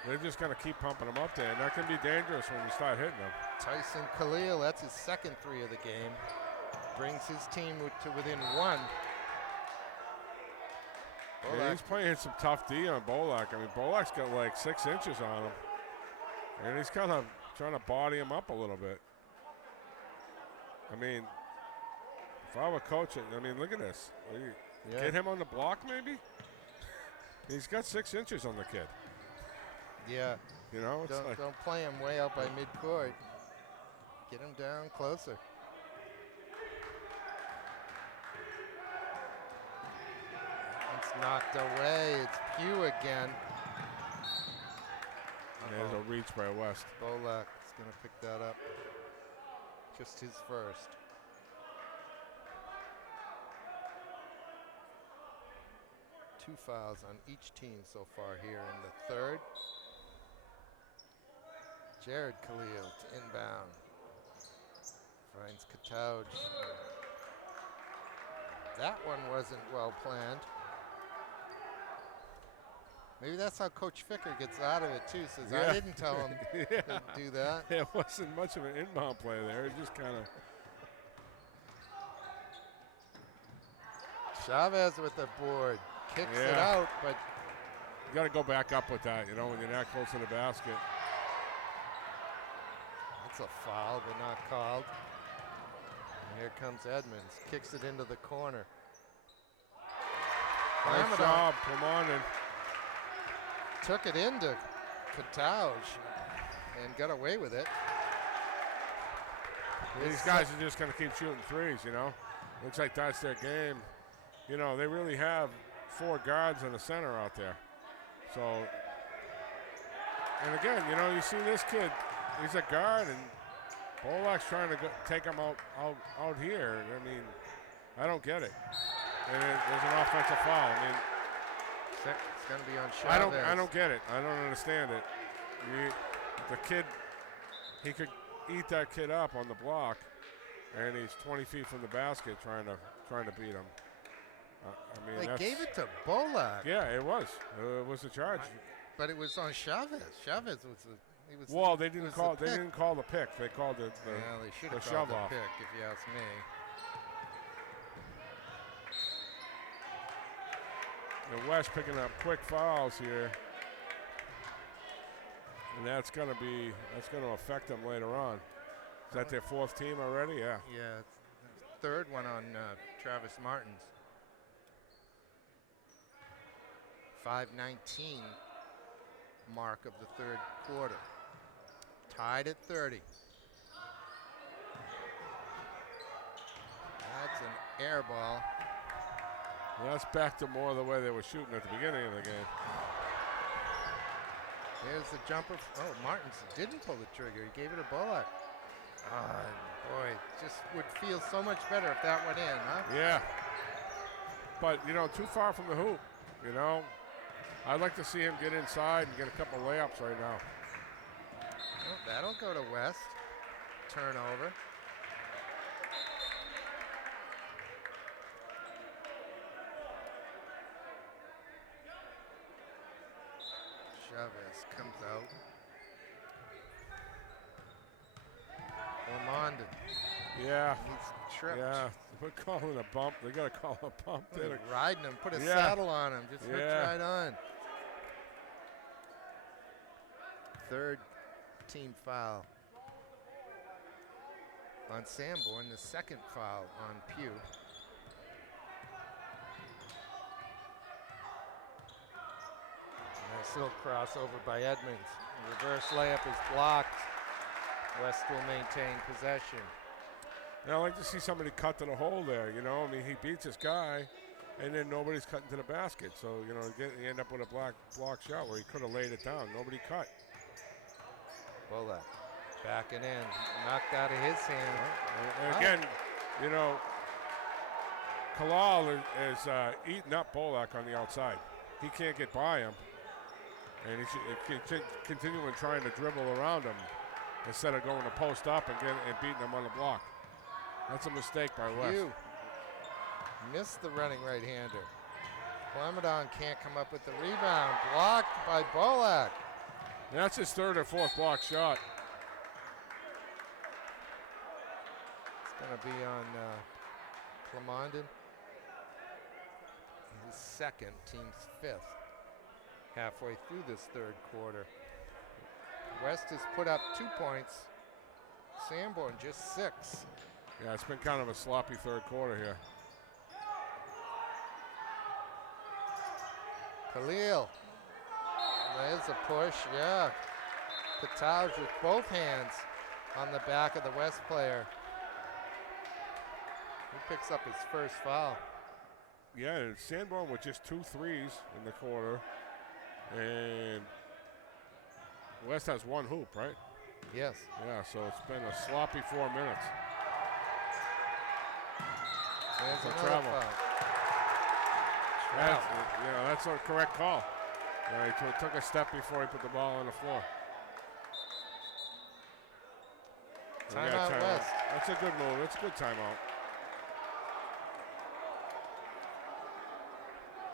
they're just going to keep pumping them up there, and that can be dangerous when you start hitting them. Tyson Khalil, that's his second 3 of the game. Brings his team to within 1. Yeah, he's playing some tough D on Bolak. I mean, Bolak's got like 6 inches on him, and he's kind of trying to body him up a little bit. I mean, if I were coaching, look at this. Get him on the block, maybe? He's got 6 inches on the kid. Yeah. It's don't play him way out by midcourt. Get him down closer. It's knocked away. It's Pugh again. There's a reach by West. Bolak's going to pick that up. Just his first. Two fouls on each team so far here in the third. Jared Khalil to inbound. Finds Katouj. That one wasn't well planned. Maybe that's how Coach Ficker gets out of it too. Says, I didn't tell him to do that. It wasn't much of an inbound play there. It just kind of. Chavez with the board. Kicks it out, but. You got to go back up with that, you know, when you're that close to the basket. That's a foul, but not called. And here comes Edmonds. Kicks it into the corner. Nice job, Clemonton. Took it into Katouj and got away with it. These guys are just going to keep shooting threes, you know. Looks like that's their game. You know, they really have 4 guards and a center out there. So, and again, you know, you see this kid, he's a guard, and Bolak's trying to take him out here. I mean, I don't get it. And there's an offensive foul. I mean, it's going to be on Chavez. I don't get it. I don't understand it. The kid, he could eat that kid up on the block, and he's 20 feet from the basket trying to beat him. I mean, they gave it to Bolak. Yeah, it was. It was a charge. But it was on Chavez. Chavez was he was. Well, they didn't call the pick. They called it the they should have shove called the off. pick, if you ask me. The West picking up quick fouls here, and that's going to affect them later on. Is that their 4th team already? Yeah. Yeah, it's the 3rd one on Travis Martin's. 5:19 mark of the 3rd quarter. Tied at 30. That's an air ball. Well, that's back to more the way they were shooting at the beginning of the game. Here's the jumper. Oh, Martins didn't pull the trigger. He gave it a bullet. Boy, just would feel so much better if that went in, huh? Yeah. But, you know, too far from the hoop, you know. I'd like to see him get inside and get a couple layups right now. Well, that'll go to West. Turnover. Chavez comes out. Ormondon. Yeah. He's tripped. Yeah. We're calling a bump. They got to call a bump. They're riding him. Put a saddle on him. Just hooked right on. 3rd team foul on Sanborn. The 2nd foul on Pugh. Nice little crossover by Edmonds. Reverse layup is blocked. West will maintain possession. I'd like to see somebody cut to the hole there, you know. I mean, he beats his guy, and then nobody's cutting to the basket. So, you know, you end up with a block shot where he could have laid it down. Nobody cut. Bolak backing in. Knocked out of his hand. And again, you know, Kalal is eating up Bolak on the outside. He can't get by him. And he should continue trying to dribble around him instead of going to post up and beating him on the block. That's a mistake by West. You missed the running right-hander. Clemonton can't come up with the rebound. Blocked by Bolak. That's his 3rd or 4th block shot. It's going to be on Clemonton. His 2nd, team's 5th. Halfway through this 3rd quarter. West has put up 2 points. Sanborn just 6. Yeah, it's been kind of a sloppy 3rd quarter here. Khalil. There's a push, yeah. Katouj with both hands on the back of the West player. He picks up his first foul. Yeah, and Sanborn with just 2 threes in the quarter. And West has 1 hoop, right? Yes. Yeah, so it's been a sloppy 4 minutes. There's So another travel. foul. That's a correct call. He took a step before he put the ball on the floor. Timeout West. That's a good move. That's a good timeout.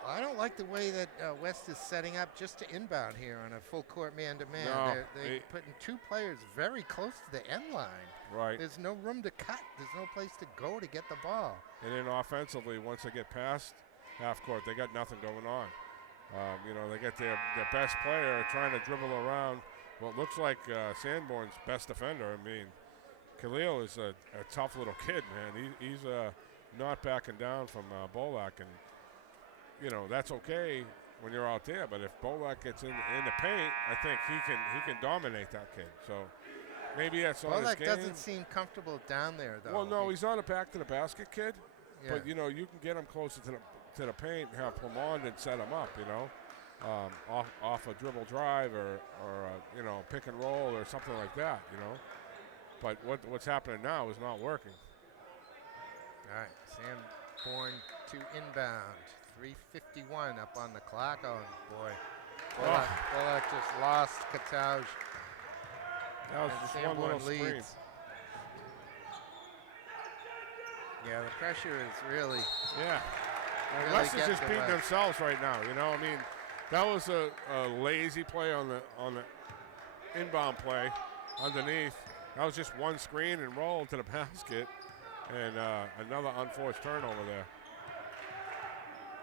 I don't like the way that West is setting up just to inbound here on a full court man-to-man. No, They're putting two players very close to the end line. Right. There's no room to cut. There's no place to go to get the ball. And then offensively, once they get past half court, they got nothing going on. They get their best player trying to dribble around what looks like Sanborn's best defender. I mean, Khalil is a tough little kid, man. He's not backing down from Bolak, and that's okay when you're out there. But if Bolak gets in the paint, I think he can dominate that kid. So maybe that's on his game. Bolak doesn't seem comfortable down there, though. Well, no, he's not a back to the basket kid. Yeah. But you can get him closer to the paint and have Plamond and set him up. Off a dribble drive or pick and roll or something like that. But what's happening now is not working. All right, Sanborn to inbound. 3:51 up on the clock. Oh, boy. Bolak just lost Katauj. That was just one little screen. Leads. Yeah, the pressure is really. Yeah. Really West is just getting beating themselves right now. I mean, that was a lazy play on the inbound play underneath. That was just one screen and roll to the basket, and another unforced turnover there.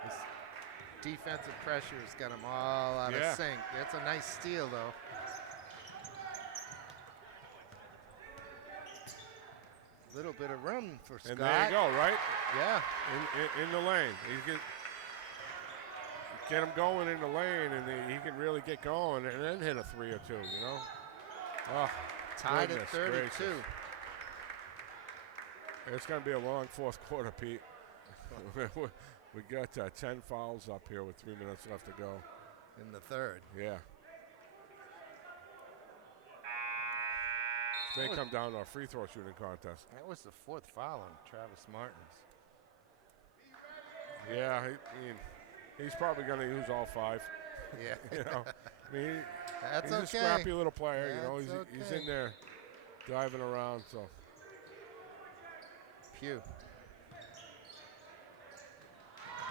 This defensive pressure has got them all out of sync. That's a nice steal, though. A little bit of room for Scott. And there you go, right? Yeah. In the lane. You get him going in the lane, and he can really get going and then hit a three or two, Oh, tied at 32. Gracious. It's going to be a long fourth quarter, Pete. We got 10 fouls up here with 3 minutes left to go. In the third. Yeah. May come down to a free throw shooting contest. That was the fourth foul on Travis Martins. Yeah, he's probably going to use all 5. Yeah. That's he's a scrappy little player. That's He's in there diving around. So. Pugh.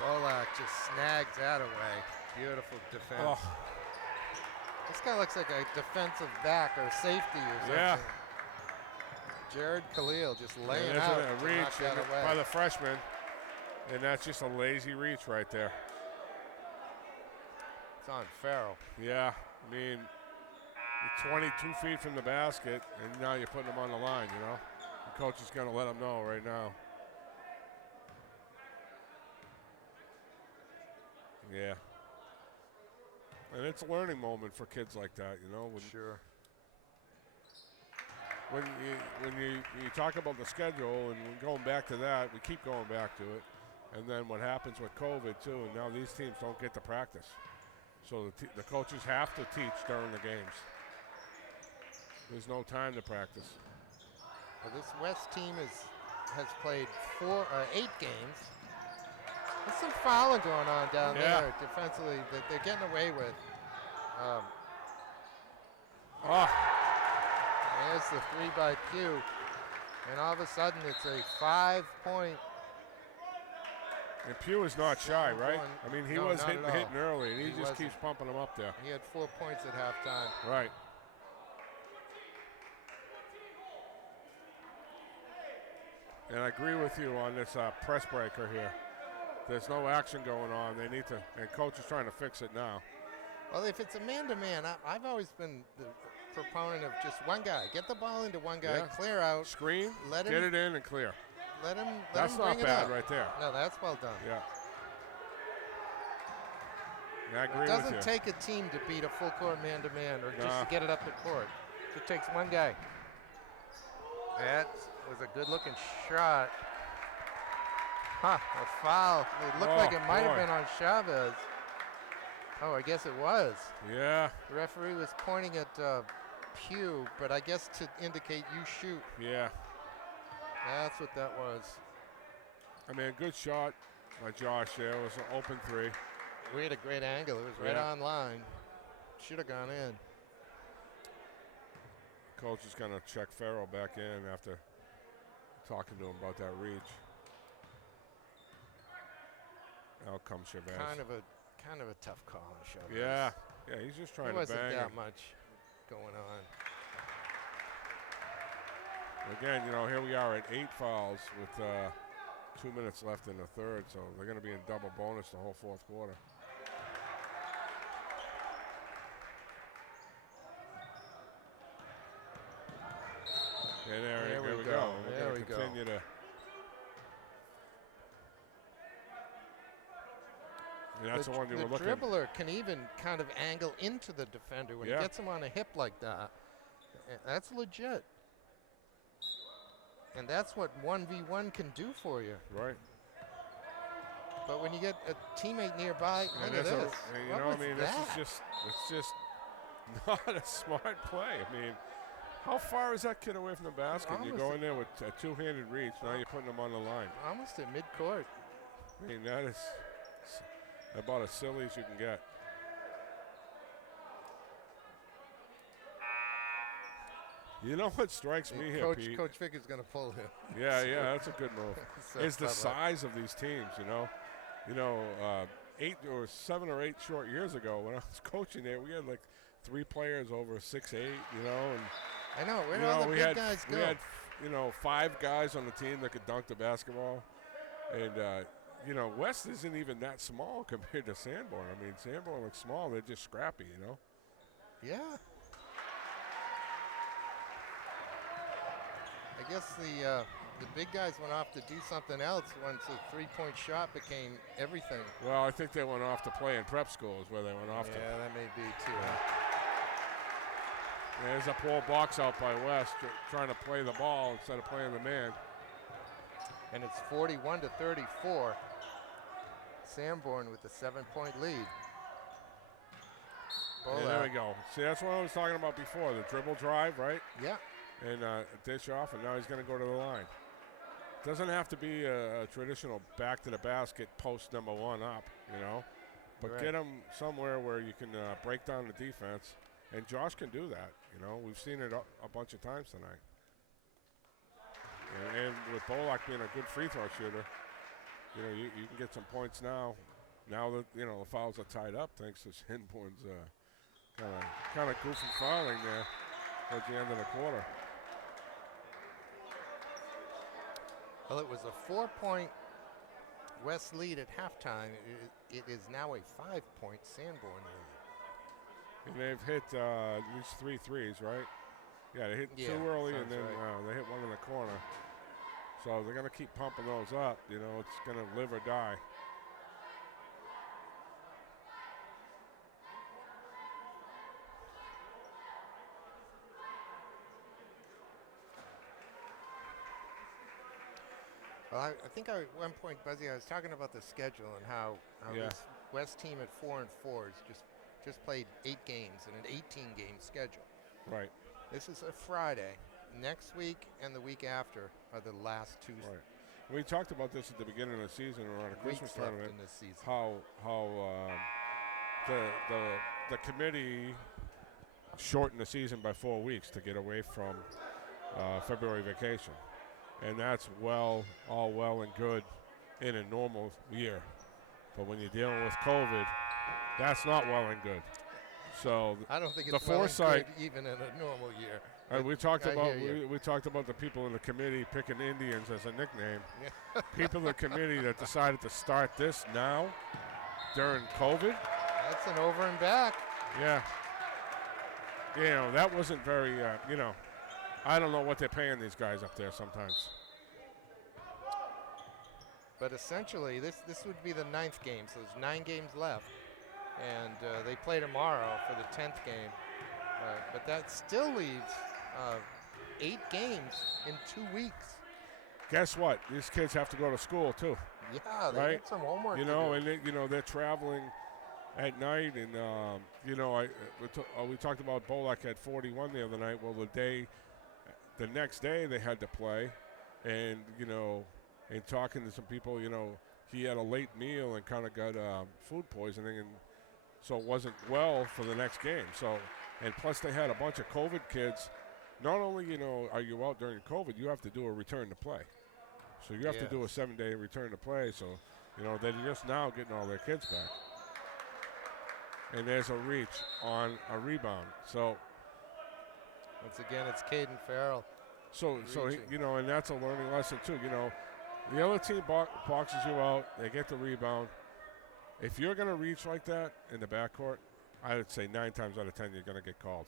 Bolak just snags that away. Beautiful defense. Oh. This guy looks like a defensive back or safety or something. Yeah. Jared Khalil just laying There's out. a reach by the freshman, and that's just a lazy reach right there. It's on Farrell. Yeah, I mean, you're 22 feet from the basket, and now you're putting them on the line, The coach is going to let them know right now. Yeah. And it's a learning moment for kids like that, Sure. When you talk about the schedule and going back to that, we keep going back to it. And then what happens with COVID, too, and now these teams don't get to practice. So the coaches have to teach during the games. There's no time to practice. Well, this West team has played 8 games. There's some fouling going on down there defensively that they're getting away with. There's the 3 by Pugh. And all of a sudden it's a 5-point. And Pugh is not shy, right? I mean, he was hitting early, and he just wasn't. keeps pumping them up there. He had 4 points at halftime. Right. And I agree with you on this press breaker here. There's no action going on. They need to, and coach is trying to fix it now. Well, if it's a man-to-man, I've always been the proponent of just one guy. Get the ball into one guy, clear out. Screen, get it in and clear. Let him That's bring not it bad up. right there. No, that's well done. Yeah. I agree It with you. doesn't take a team to beat a full-court man-to-man or just to get it up the court. It takes one guy. That was a good-looking shot. A foul. It looked like it might have been on Chavez. Oh, I guess it was. Yeah. The referee was pointing at pew, but I guess to indicate you shoot. Yeah. That's what that was. I mean, a good shot by Josh there. It was an open 3. We had a great angle. It was right on line. Should have gone in. Coach is going to check Farrell back in after talking to him about that reach. Out comes Chavez. Kind of a tough call on Chavez. Yeah, he's just trying to bang. There wasn't that much going on. Again, here we are at 8 fouls with 2 minutes left in the third, so they're going to be in double bonus the whole fourth quarter. And there we go. We're going to continue to. And that's the one you were looking. The dribbler can even kind of angle into the defender when he gets him on a hip like that. That's legit. And that's what 1v1 can do for you. Right. But when you get a teammate nearby, look at this. It's just not a smart play. I mean, how far is that kid away from the basket? You go in there with a two-handed reach. Now you're putting him on the line. Almost at midcourt. I mean, that is about as silly as you can get. You know what strikes me here, Pete? Coach Vick is going to pull him. Yeah, that's a good move. Is the size of these teams, 7 or 8 short years ago when I was coaching there, we had like 3 players over 6'8", and I know, where did all the big guys go? We had, 5 guys on the team that could dunk the basketball. And, West isn't even that small compared to Sanborn. I mean, Sanborn looks small. They're just scrappy, Yeah. I guess the big guys went off to do something else once the three-point shot became everything. Well, I think they went off to play in prep school is where they went off to. Yeah, that may be too. There's a poor box out by West trying to play the ball instead of playing the man. And it's 41-34. Sanborn with a 7-point lead. There we go. See, that's what I was talking about before, the dribble drive, right? Yeah. And dish off, and now he's going to go to the line. Doesn't have to be a traditional back to the basket post number 1 up, but get him somewhere where you can break down the defense. And Josh can do that, We've seen it a bunch of times tonight. And with Bolak being a good free throw shooter, you can get some points now. Now that, the fouls are tied up thanks to Sanborn's kind of goofy fouling there towards the end of the quarter. Well, it was a 4-point West lead at halftime. It is now a 5-point Sanborn lead. And they've hit at least 3 threes, right? Yeah, they hit 2 early, and then they hit 1 in the corner. So they're going to keep pumping those up. It's going to live or die. Well, I think at one point, Buzzy, I was talking about the schedule and how this West team at 4-4 has just played 8 games in an 18-game schedule. Right. This is a Friday. Next week and the week after are the last 2. Right. We talked about this at the beginning of the season around a Christmas tournament. In this season. How the committee shortened the season by 4 weeks to get away from February vacation. And that's all well and good in a normal year. But when you're dealing with COVID, that's not well and good. So I don't think the it's foresight, well and good even in a normal year. We talked about the people in the committee picking Indians as a nickname. Yeah. People in the committee that decided to start this now during COVID. That's an over and back. Yeah. That wasn't very, I don't know what they're paying these guys up there sometimes. But essentially, this would be the 9th game, so there's 9 games left. And they play tomorrow for the 10th game. But that still leaves 8 games in 2 weeks. Guess what? These kids have to go to school, too. Yeah, they right? need some homework and they're traveling at night, and we talked about Bolak had 41 the other night. Well, the next day they had to play, and and talking to some people, he had a late meal and kind of got food poisoning, and so it wasn't well for the next game. So, and plus they had a bunch of COVID kids. Not only are you out during COVID, you have to do a return to play. So you have to do a 7-day return to play. So they're just now getting all their kids back. And there's a reach on a rebound. So once again, it's Caden Farrell. So and that's a learning lesson too. The other team boxes you out. They get the rebound. If you're going to reach like that in the backcourt, I would say 9 times out of 10 you're going to get called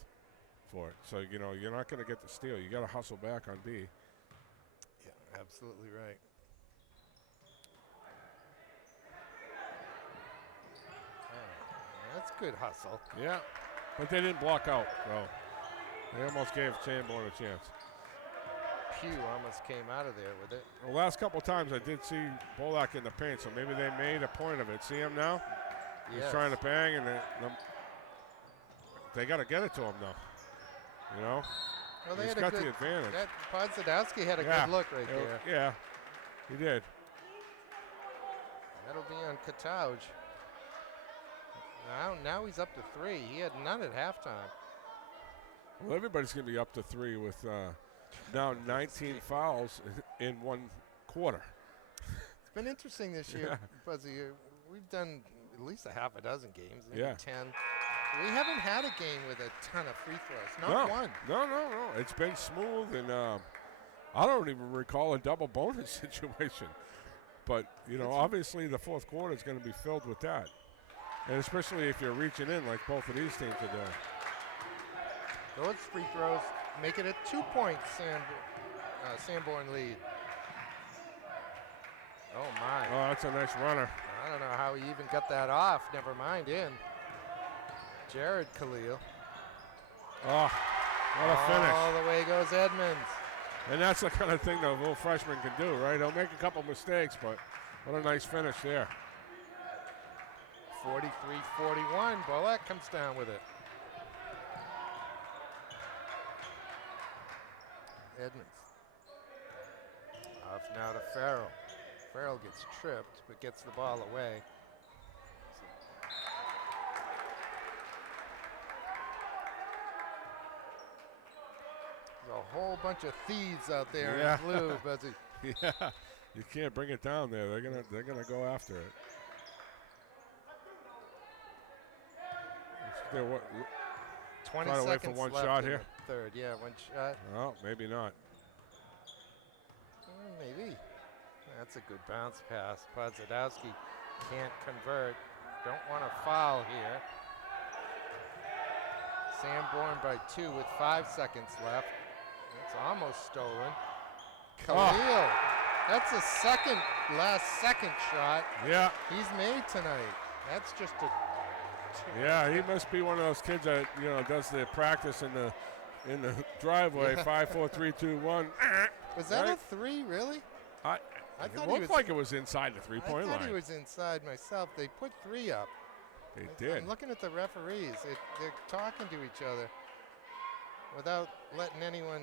for it. So you're not going to get the steal. You got to hustle back on D. Yeah, absolutely right. That's good hustle. Yeah, but they didn't block out, though. They almost gave Sanborn a chance. Pugh almost came out of there with it. The last couple times I did see Bolak in the paint, so maybe they made a point of it. See him now? Yes. He's trying to bang, and they got to get it to him, though. Well, he's got the advantage. Podzadowski had a good look right there. Yeah, he did. That'll be on Katauj. Now he's up to 3. He had none at halftime. Well, everybody's going to be up to 3 with now 19 fouls in 1 quarter. It's been interesting this year, Buzzy. We've done at least a half a dozen games, maybe 10. We haven't had a game with a ton of free throws. Not one. No. It's been smooth, and I don't even recall a double bonus situation. But, obviously the fourth quarter is going to be filled with that. And especially if you're reaching in like both of these teams are doing. Those free throws make it a 2-point Sanborn lead. Oh, my. Oh, that's a nice runner. I don't know how he even got that off. Never mind in. Jared Khalil. Oh, what a finish. All the way goes Edmonds. And that's the kind of thing that a little freshman can do, right? He'll make a couple mistakes, but what a nice finish there. 43-41. Bolak comes down with it. Edmonds. Off now to Farrell. Farrell gets tripped, but gets the ball away. There's a whole bunch of thieves out there in blue, Buzzy. Yeah, you can't bring it down there. They're gonna go after it. They're 20 away seconds from one left shot in here. the third. Yeah, one shot. Well, maybe not. Maybe. That's a good bounce pass. Podzadowski can't convert. Don't want to foul here. Sanborn by 2 with 5 seconds left. It's almost stolen. Khalil. That's a last second shot. Yeah. He's made tonight. That's just a. Yeah, he must be one of those kids that does the practice in the driveway. 5, 4, 3, 2, 1. Was that right? a 3? Really? I thought it looked like it was inside the three-point line. I thought he was inside myself. They put 3 up. They did. I'm looking at the referees. They're talking to each other without letting anyone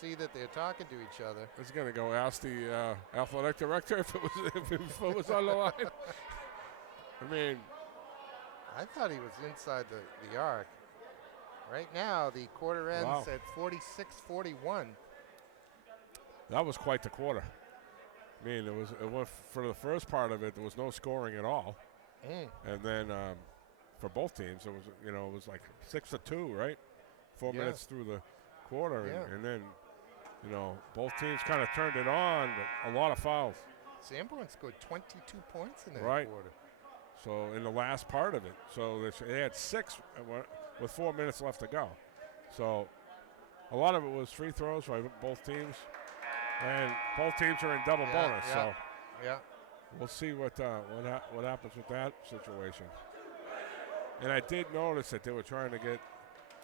see that they're talking to each other. I was going to go ask the athletic director if it was on the line. I mean, I thought he was inside the arc. Right now, the quarter ends at 46-41. That was quite the quarter. I mean, it was for the first part of it. There was no scoring at all, and then for both teams, it was like 6-2, right? 4 minutes through the quarter, and then both teams kind of turned it on, but a lot of fouls. Sanborn scored 22 points in that quarter. So in the last part of it, so they had 6 with 4 minutes left to go. So a lot of it was free throws by both teams. And both teams are in double bonus, so we'll see what happens with that situation. And I did notice that they were trying to get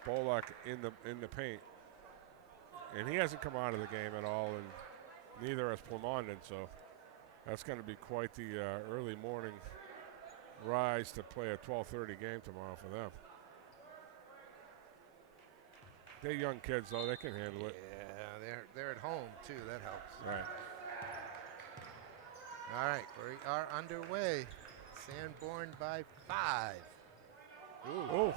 Bolak in the paint, and he hasn't come out of the game at all, and neither has Plamondon. So that's going to be quite the early morning Rise to play a 12:30 game tomorrow for them. They're young kids, though. They can handle it. Yeah, they're at home, too. That helps. Right. All right, we are underway. Sanborn by 5. Ooh. Ooh.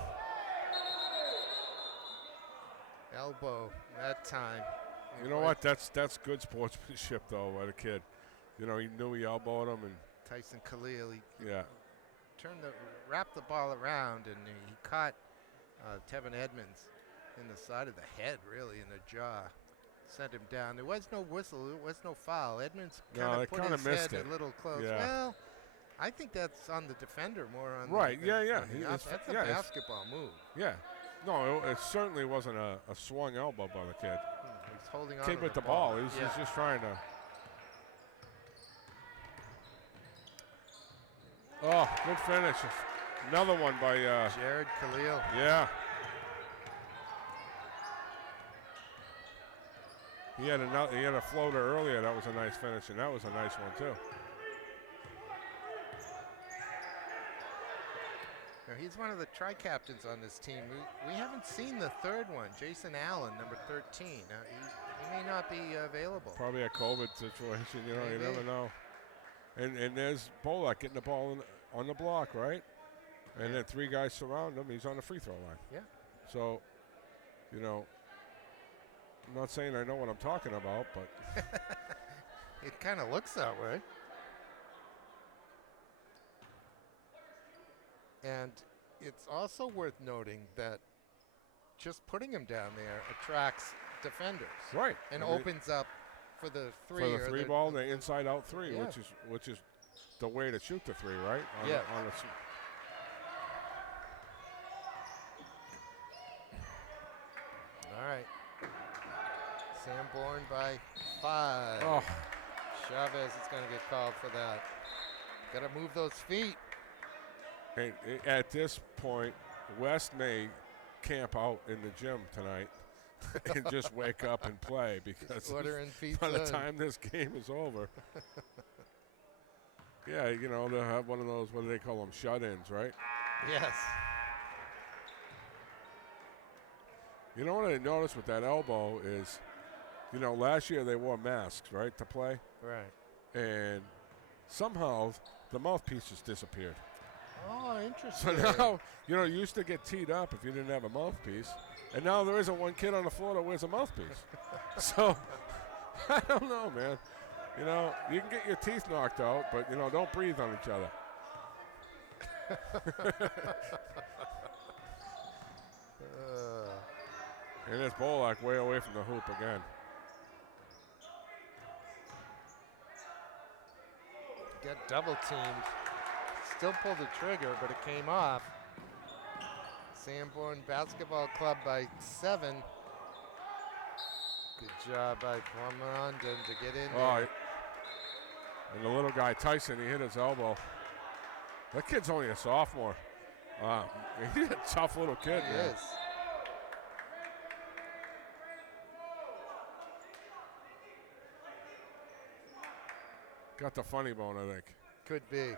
Elbow that time. You know what? That's good sportsmanship, though, by the kid. You know, he knew he elbowed him, and Tyson Khalil, he yeah. wrapped the ball around, and he caught Tevin Edmonds in the side of the head, really, in the jaw. Sent him down. There was no whistle. There was no foul. Edmonds kind of put his missed head it. a little close. Yeah. Well, I think that's on the defender more on Right, the, yeah. That's a basketball move. Yeah. No, it certainly wasn't a swung elbow by the kid. He's holding on Kid to with the the ball. He's Yeah. just trying to. Oh, good finish. Another one by Jared Khalil. Yeah. He had a floater earlier. That was a nice finish, and that was a nice one too. Now, he's one of the tri-captains on this team. We haven't seen the third one, Jason Allen, number 13. Now, he may not be available. Probably a COVID situation, you know. Maybe. You never know. And there's Bolak getting the ball on the block, right? And then 3 guys surround him. He's on the free throw line. Yeah. So, you know, I'm not saying I know what I'm talking about, but It kind of looks that way. And it's also worth noting that just putting him down there attracts defenders. right. And I mean, opens up for the three. for the or three ball, the inside out 3, Yeah. which is the way to shoot the 3, right? Yeah. All right. Sanborn by 5. Oh, Chavez is going to get called for that. Got to move those feet. and at this point, West may camp out in the gym tonight and just wake up and play because Ordering pizza. by the time this game is over. Yeah, you know, they'll have one of those, what do they call them, shut-ins, right? Yes. You know what I noticed with that elbow is, you know, last year they wore masks, right, to play? Right. And somehow the mouthpiece just disappeared. Oh, So interesting. now, you know, you used to get teed up if you didn't have a mouthpiece. And now there isn't one kid on the floor that wears a mouthpiece. So, I don't know, man. You know, you can get your teeth knocked out, but, you know, don't breathe on each other. And there's Bolak way away from the hoop again. Got double teamed. Still pulled the trigger, but it came off. Sanborn Basketball Club by 7. Good job by Plumondon to get in there. And the little guy, Tyson, he hit his elbow. That kid's only a sophomore. He's a tough little kid, He man. is. Got the funny bone, I think. Could be.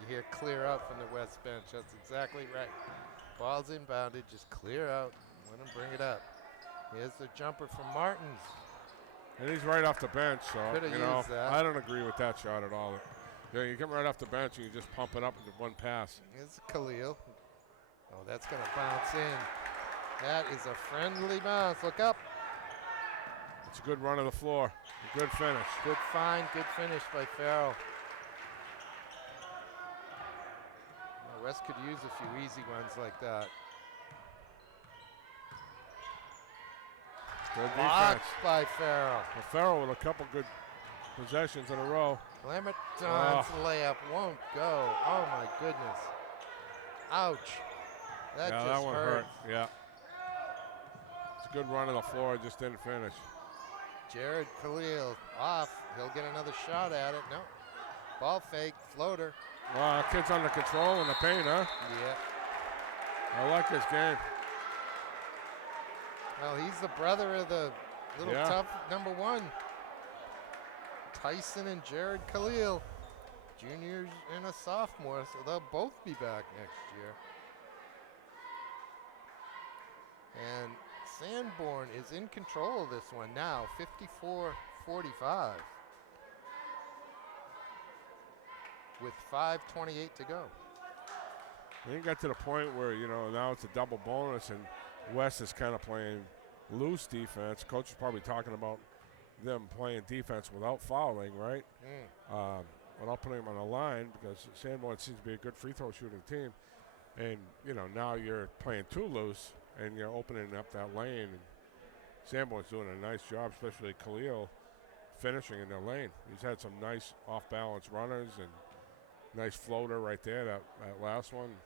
You hear clear out from the West bench. That's exactly right. Ball's inbounded. Just clear out. Let him bring it up. Here's the jumper from Martins. And he's right off the bench, so, Coulda you know, used that. I don't agree with that shot at all. Yeah, you come right off the bench and you just pump it up into one pass. Here's Khalil. Oh, that's going to bounce in. That is a friendly bounce. Look up. It's a good run of the floor. A good finish. Good find. Good finish by Farrell. West could use a few easy ones like that. Good defense. Blocked by Farrell. Well, Farrell with a couple good possessions in a row. Clementon's layup won't go. Oh my goodness. Ouch. That Yeah, just that one hurt. Yeah. It's a good run of the floor. It just didn't finish. Jared Khalil off. He'll get another shot at it. No. Ball fake. Floater. Wow, kid's under control in the paint, huh? Yeah. I like this game. Well, he's the brother of the little tough number 1. Tyson and Jared Khalil, juniors and a sophomore, so they'll both be back next year. And Sanborn is in control of this one now, 54-45, with 5:28 to go. They got to the point where, now it's a double bonus, and West is kind of playing loose defense. Coach is probably talking about them playing defense without fouling, right? Without putting them on the line, because Sanborn seems to be a good free throw shooting team. And, now you're playing too loose, and you're opening up that lane. And Sanborn's doing a nice job, especially Khalil, finishing in their lane. He's had some nice off-balance runners and nice floater right there, that last one.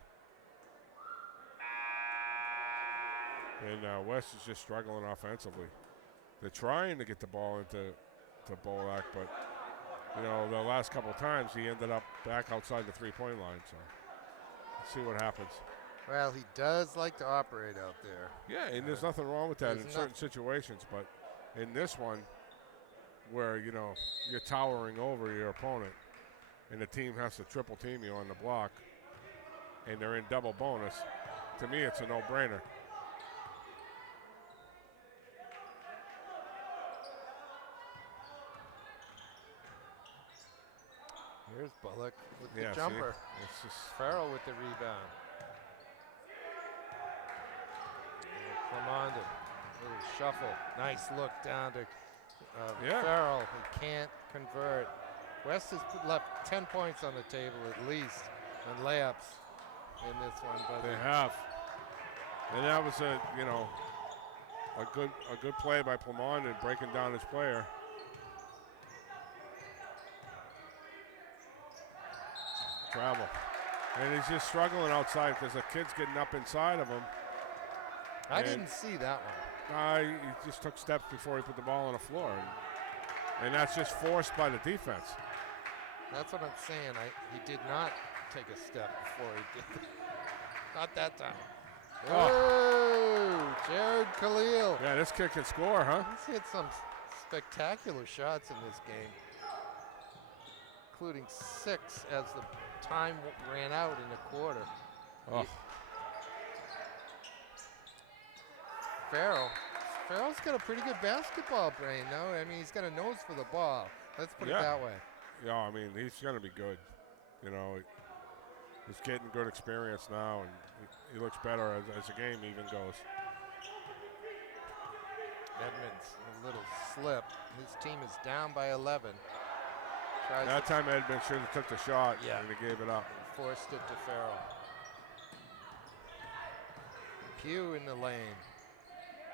And West is just struggling offensively. They're trying to get the ball into Bolak, but, the last couple of times he ended up back outside the three-point line. So let's see what happens. Well, he does like to operate out there. Yeah, and there's nothing wrong with that in certain situations, but in this one where, you're towering over your opponent and the team has to triple team you on the block and they're in double bonus, to me it's a no-brainer. Here's Bullock with the jumper. It's just Farrell with the rebound. Clemond, little shuffle. Nice look down to Farrell. He can't convert. West has left 10 points on the table at least on layups in this one. But they have. And that was a good play by Clemond and breaking down his player. Travel. And he's just struggling outside because the kid's getting up inside of him. I didn't see that one. He just took steps before he put the ball on the floor. And that's just forced by the defense. That's what I'm saying. He did not take a step before he did that. Not that time. Oh, Jared Khalil. Yeah, this kid can score, huh? He's hit some spectacular shots in this game, including 6 as the time ran out in the quarter. Farrell's got a pretty good basketball brain, though. I mean, he's got a nose for the ball. Let's put it that way. Yeah, I mean, he's going to be good. He's getting good experience now, and he looks better as the game even goes. Edmonds, a little slip. His team is down by 11. That time Edmonds should have took the shot, and he gave it up. Forced it to Farrell. Pugh in the lane.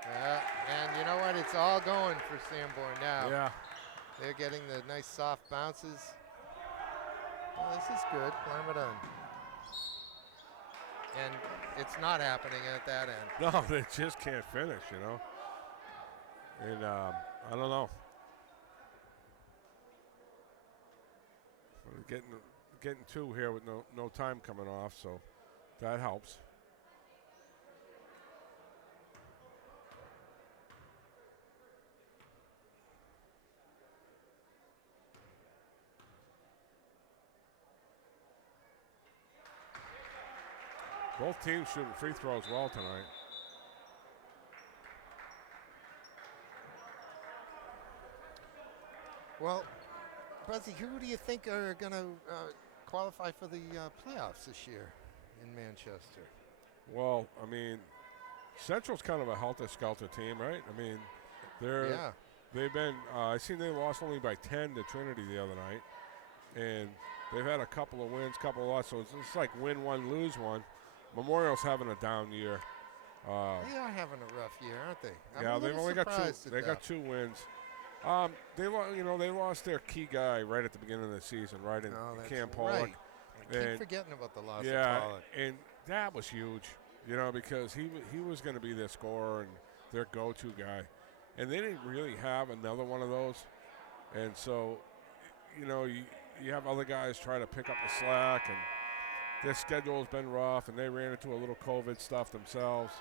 And you know what? It's all going for Sanborn now. Yeah. They're getting the nice soft bounces. Well, this is good. Lamadon. And it's not happening at that end. No, they just can't finish, And I don't know. We're getting 2 here with no time coming off, so that helps. Both teams shooting free throws well tonight. Well, Buzzy, who do you think are going to qualify for the playoffs this year in Manchester? Well, I mean, Central's kind of a helter-skelter team, right? I mean, they've been, I seen they lost only by 10 to Trinity the other night. And they've had a couple of wins, couple of losses. So it's like win one, lose one. Memorial's having a down year. They are having a rough year, aren't they? They've only got 2. They got 2 wins. They lost their key guy right at the beginning of the season, right in Cam Pollock. Right. I keep forgetting about the loss of Pollock. And that was huge, because he was going to be their scorer and their go-to guy, and they didn't really have another one of those, and so you have other guys try to pick up the slack, and their schedule's been rough, and they ran into a little COVID stuff themselves.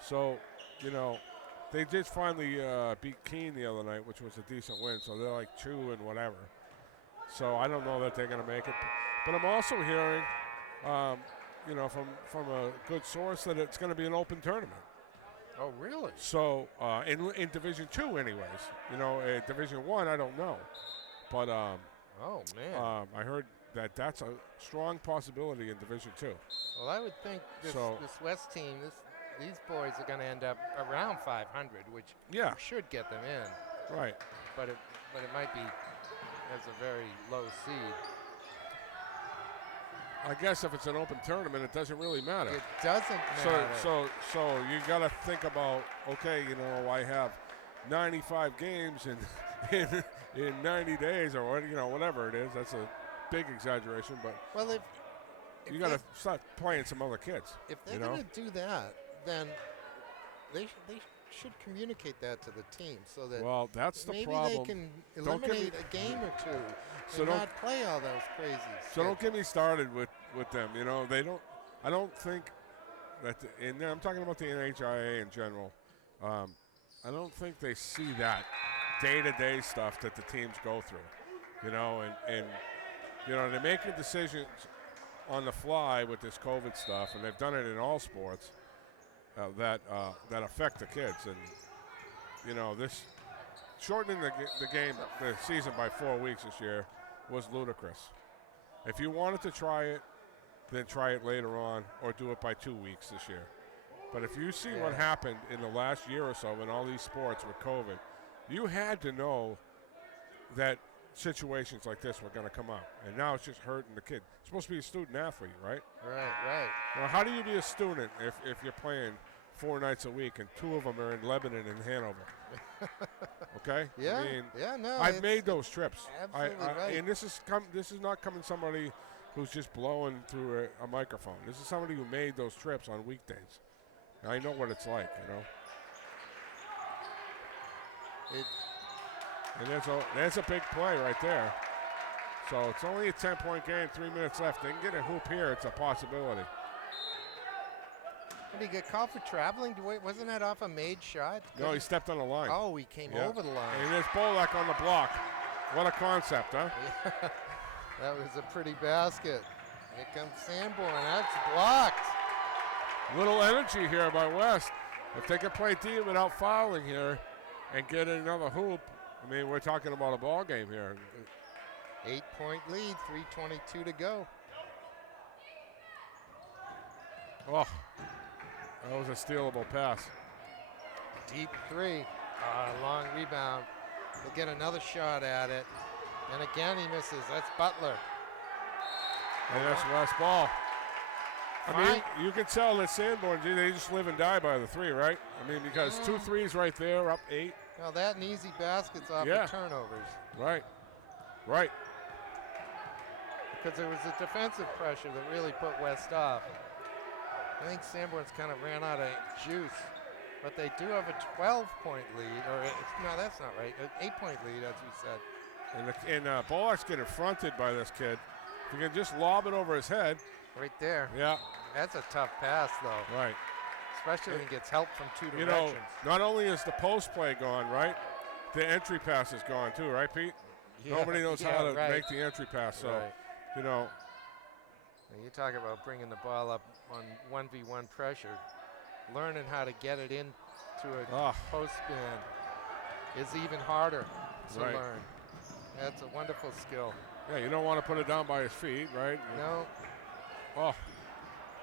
So, They did finally beat Keene the other night, which was a decent win. So they're like 2 and whatever. So I don't know that they're going to make it. But I'm also hearing, from a good source that it's going to be an open tournament. Oh, really? So in Division II, anyways. Division I, I don't know. But oh, man. I heard that that's a strong possibility in Division II. Well, I would think this West team, these boys are going to end up around 500, which should get them in. Right. But it might be as a very low seed. I guess if it's an open tournament, it doesn't really matter. It doesn't matter. So you got to think about, okay, I have 95 games in 90 days or whatever it is. That's a big exaggeration, but well, if you got to start playing some other kids. If they're going to do that, then they should communicate that to the team so that that's the maybe problem. They can eliminate a game or two and not play all those crazy. So don't get me started with them. They don't. I don't think that. And I'm talking about the NHIA in general. I don't think they see that day-to-day stuff that the teams go through. And they're making decisions on the fly with this COVID stuff, and they've done it in all sports that affect the kids. And this shortening the season by 4 weeks this year was ludicrous. If you wanted to try it, then try it later on, or do it by 2 weeks this year. But if you see what happened in the last year or so in all these sports with COVID, you had to know that situations like this were going to come up, and now it's just hurting the kid. It's supposed to be a student athlete, right? Right. Now, how do you be a student if you're playing 4 nights a week and 2 of them are in Lebanon and Hanover? Okay. Yeah. I've made those trips. Absolutely right. And this is not coming somebody who's just blowing through a microphone. This is somebody who made those trips on weekdays. I know what it's like, And there's a big play right there. So it's only a 10-point game, 3 minutes left. They can get a hoop here. It's a possibility. Did he get called for traveling? Wasn't that off a made shot? No, he stepped on the line. Oh, he came over the line. And there's Bolak on the block. What a concept, huh? Yeah. That was a pretty basket. Here comes Sanborn. That's blocked. Little energy here by West. If they can play D without fouling here and get another hoop, we're talking about a ball game here. 8-point lead, 3:22 to go. Oh, that was a stealable pass. Deep three. Long rebound. They'll get another shot at it. And again he misses. That's Butler. And that's West ball. You can tell that Sanborn, they just live and die by the 3, right? Because 2 threes right there, up 8. Well, that and easy baskets off the turnovers. Right. Because it was the defensive pressure that really put West off. I think Sanborn's kind of ran out of juice. But they do have a 12-point lead. No, that's not right. An 8-point lead, as we said. And Bolak's getting fronted by this kid. If you can just lob it over his head. Right there. Yeah. That's a tough pass, though. Right. Especially when he gets help from 2 directions. Not only is the post play gone, right? The entry pass is gone, too, right, Pete? Yeah, Nobody knows how to make the entry pass. So, And you talk about bringing the ball up on 1v1 pressure. Learning how to get it into a post spin is even harder to learn. That's a wonderful skill. Yeah, you don't want to put it down by his feet, right? No. Oh,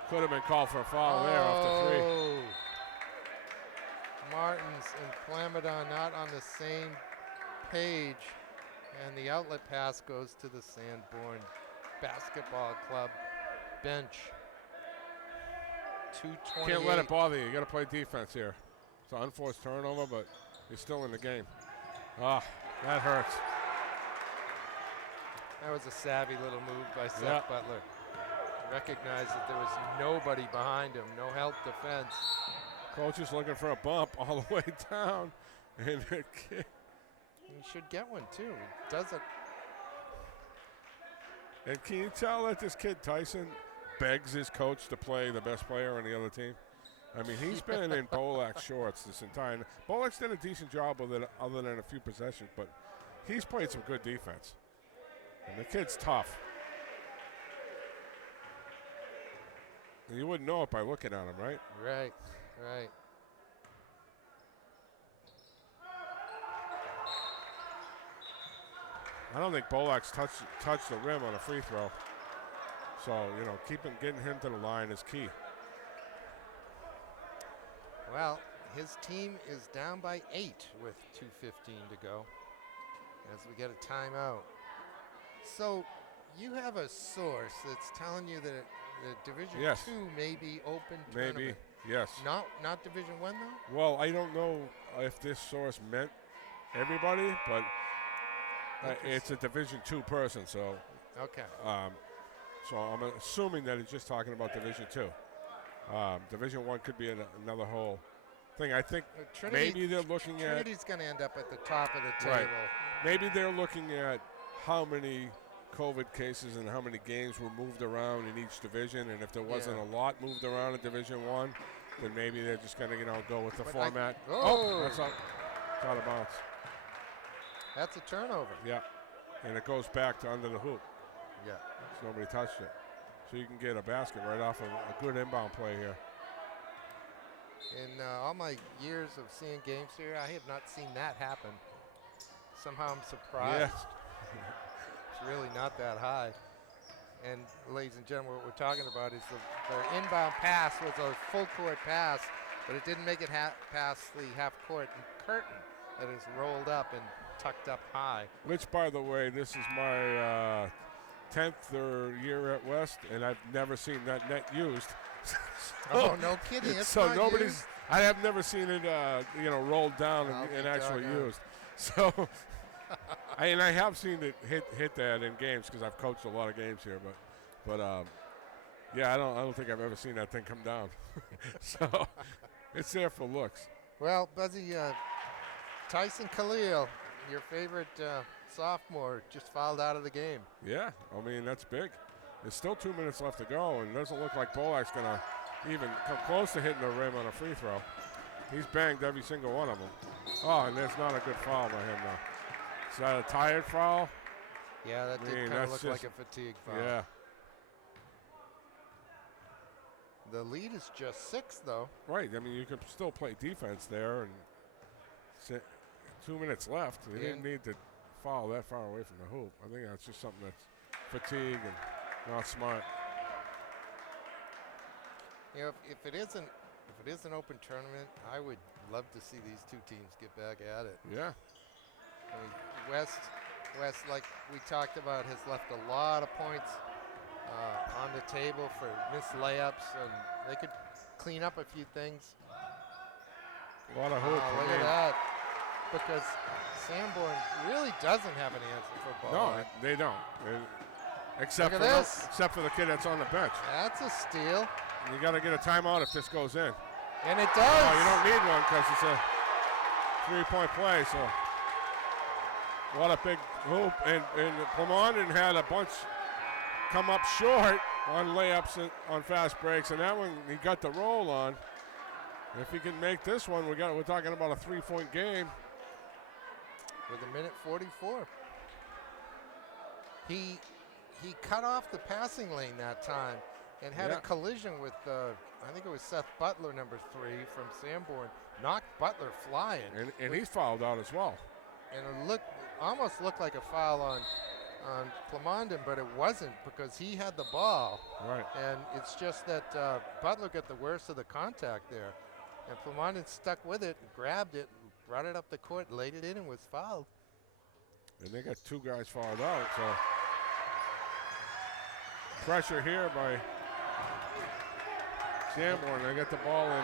could have been called for a foul there off the 3. Martins and Plamadon not on the same page, and the outlet pass goes to the Sanborn Basketball Club bench. 2:28. Can't let it bother you. You got to play defense here. It's an unforced turnover, but you're still in the game. That hurts. That was a savvy little move by Seth Butler. Recognized that there was nobody behind him, no help defense. Coach is looking for a bump all the way down. And he should get one, too. He doesn't. And can you tell that this kid Tyson begs his coach to play the best player on the other team? I mean, he's been in Bolak's shorts this entire. Bolak's done a decent job with it, other than a few possessions, but he's played some good defense. And the kid's tough. And you wouldn't know it by looking at him, right? Right, right. I don't think Bolak's touched the rim on a free throw. So, you know, getting him to the line is key. Well, his team is down by 8 with 2:15 to go as we get a timeout. So you have a source that's telling you that the Division Yes. 2 may be open Maybe, tournament. yes. Not Division 1 though? Well, I don't know if this source meant everybody, but it's a Division 2 person, so Okay. so I'm assuming that it's just talking about Division 2. Division 1 could be another whole thing. I think maybe they're looking at Trinity's going to end up at the top of the table. Right. Maybe they're looking at how many COVID cases and how many games were moved around in each division, and if there wasn't a lot moved around in Division 1, then maybe they're just going to go with the format. That's out of bounds. That's a turnover. Yeah, and it goes back to under the hoop. Yeah. So nobody touched it. So you can get a basket right off of a good inbound play here. In all my years of seeing games here, I have not seen that happen. Somehow I'm surprised. It's really not that high. And ladies and gentlemen, what we're talking about is the inbound pass was a full court pass, but it didn't make it past the half court curtain that is rolled up and tucked up high. Which, by the way, this is my 10th year at West, and I've never seen that net used. Oh, no kidding. It's so not nobody's. used? I have never seen it, rolled down and actually used. So, I have seen it hit that in games because I've coached a lot of games here, but I don't think I've ever seen that thing come down. So, it's there for looks. Well, Buzzy, Tyson Khalil, your favorite sophomore, just fouled out of the game. Yeah, I mean, that's big. There's still 2 minutes left to go, and it doesn't look like Bolak's going to even come close to hitting the rim on a free throw. He's banged every single one of them. Oh, and there's not a good foul by him, though. Is that a tired foul? Yeah, that did kind of look like a fatigue foul. Yeah. The lead is just 6, though. Right. I mean, you can still play defense there, and 2 minutes left. They didn't need to foul that far away from the hoop. I think that's just something that's fatigue and not smart. You know, if it is an open tournament, I would love to see these two teams get back at it. Yeah. I mean, West, like we talked about, has left a lot of points on the table for missed layups, and they could clean up a few things. A lot of hoop. Look at that. Because Sanborn really doesn't have an answer for ball. No, they don't. Except for the kid that's on the bench. That's a steal. And you got to get a timeout if this goes in. And it does. Oh, you don't need one because it's a three-point play. So what a big hoop. And Plumondon had a bunch come up short on layups on fast breaks, and that one he got the roll on. If he can make this one, we're talking about a 3-point game. With a minute 44. He cut off the passing lane that time and had a collision with, I think it was Seth Butler, number 3 from Sanborn, knocked Butler flying. And he's fouled out as well. And it almost looked like a foul on Plumondon, but it wasn't because he had the ball. Right. And it's just that Butler got the worst of the contact there. And Plumondon stuck with it, grabbed it, brought it up the court, laid it in, and was fouled. And they got 2 guys fouled out, so pressure here by Sanborn. They got the ball in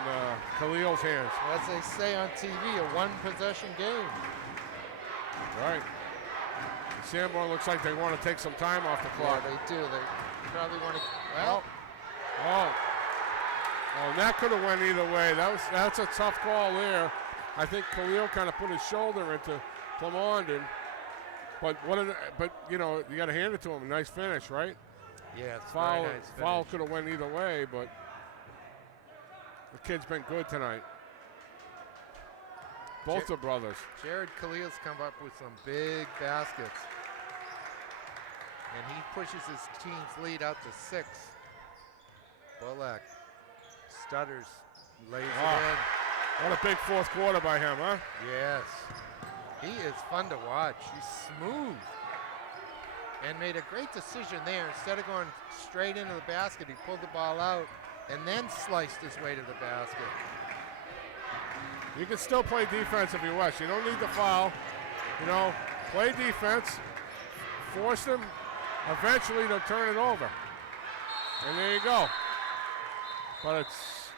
Khalil's hands. As they say on TV, a one-possession game. Right. And Sanborn looks like they want to take some time off the clock. Yeah, they do. They probably want to. Well. Oh, and that could have went either way. That's a tough call there. I think Khalil kind of put his shoulder into Plumondon. But you got to hand it to him. A nice finish, right? Yeah, it's foul. very nice finish. Foul could have went either way, but The kid's been good tonight. Both the brothers. Jared Khalil's come up with some big baskets. And he pushes his team's lead out to 6. Bolak stutters, lays it in. What a big fourth quarter by him, huh? Yes. He is fun to watch. He's smooth. And made a great decision there. Instead of going straight into the basket, he pulled the ball out and then sliced his way to the basket. You can still play defense if you wish. You don't need to foul. You know, play defense. Force them. Eventually, they'll turn it over. And there you go. But it's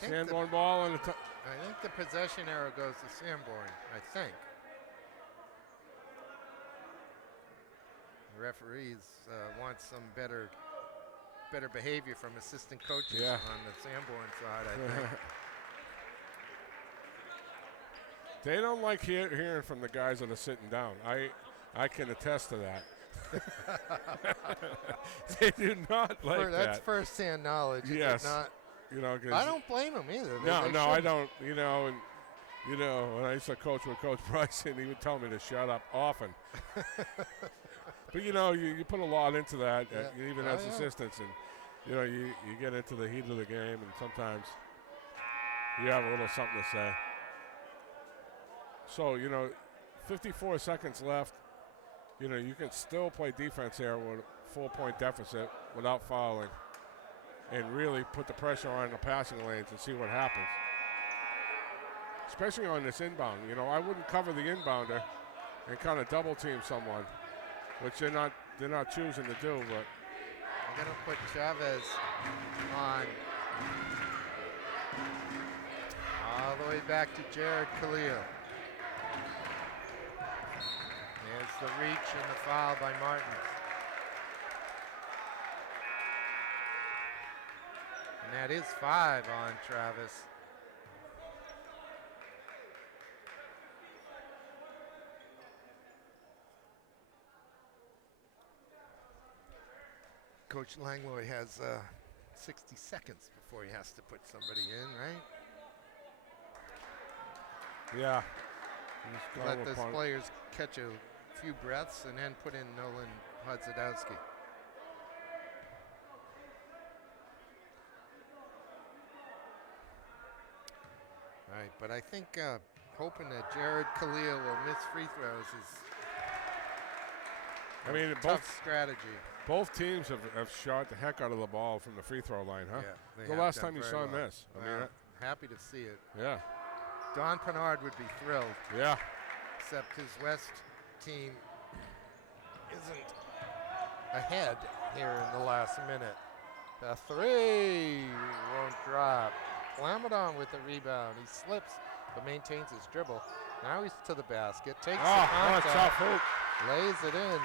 Sanborn ball. And I think the possession arrow goes to Sanborn, I think. The referees want some better behavior from assistant coaches on the Sanborn side, I think. They don't like hearing from the guys that are sitting down. I can attest to that. They do not like that. That's first-hand knowledge. Yes. Not, you know, I don't blame them either. No, I don't. You know, when I used to coach with Coach Bryson, he would tell me to shut up often. But you know, you put a lot into that, even as assistants, and you know, you get into the heat of the game, and sometimes you have a little something to say. So, you know, 54 seconds left. You know, you can still play defense here with a 4-point deficit without fouling and really put the pressure on the passing lanes and see what happens. Especially on this inbound. You know, I wouldn't cover the inbounder and kind of double team someone, which they're not choosing to do, but I'm going to put Chavez on all the way back to Jared Khalil. There's the reach and the foul by Martin. And that is 5 on Travis. Coach Langlois has 60 seconds before he has to put somebody in, right? Yeah. Let those players catch a few breaths and then put in Nolan Hodzadowski. All right, but I think hoping that Jared Khalil will miss free throws is tough strategy. Both teams have shot the heck out of the ball from the free throw line, huh? Yeah, the last time you saw him miss. I mean, happy to see it. Yeah. Don Pennard would be thrilled. Yeah. Except his West team isn't ahead here in the last minute. The 3 won't drop. Lamadon with the rebound. He slips but maintains his dribble. Now he's to the basket. Takes the contact. What a tough hoop. Lays it in.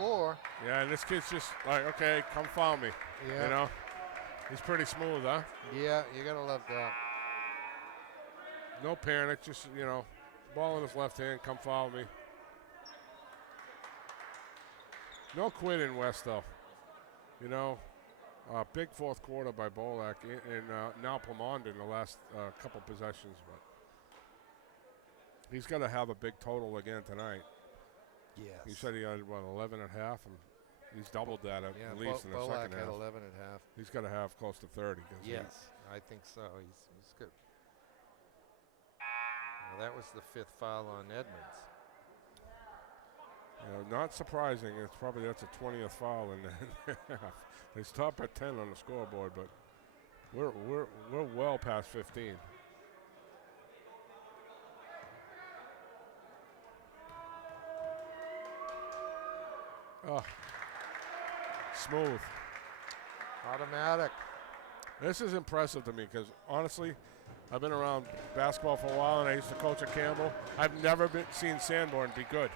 68-64. Yeah, and this kid's just like, okay, come foul me. Yeah. You know? He's pretty smooth, huh? Yeah, you gotta love that. No panic, just, you know, ball in his left hand, come foul me. No quit in West, though. You know, big fourth quarter by Bolak and now Plamond in the last couple possessions. But he's got to have a big total again tonight. Yes. He said he had, 11 at half, and he's doubled that at least in the Bolak second had half. 11 at half. He's got to have close to 30. Yes, I think so. He's good. Well, that was the 5th foul on Edmonds. Not surprising. That's a 20th foul in the half. They stop at 10 on the scoreboard, but we're well past 15. Oh, smooth. Automatic. This is impressive to me because, honestly, I've been around basketball for a while, and I used to coach at Campbell. I've never seen Sanborn be good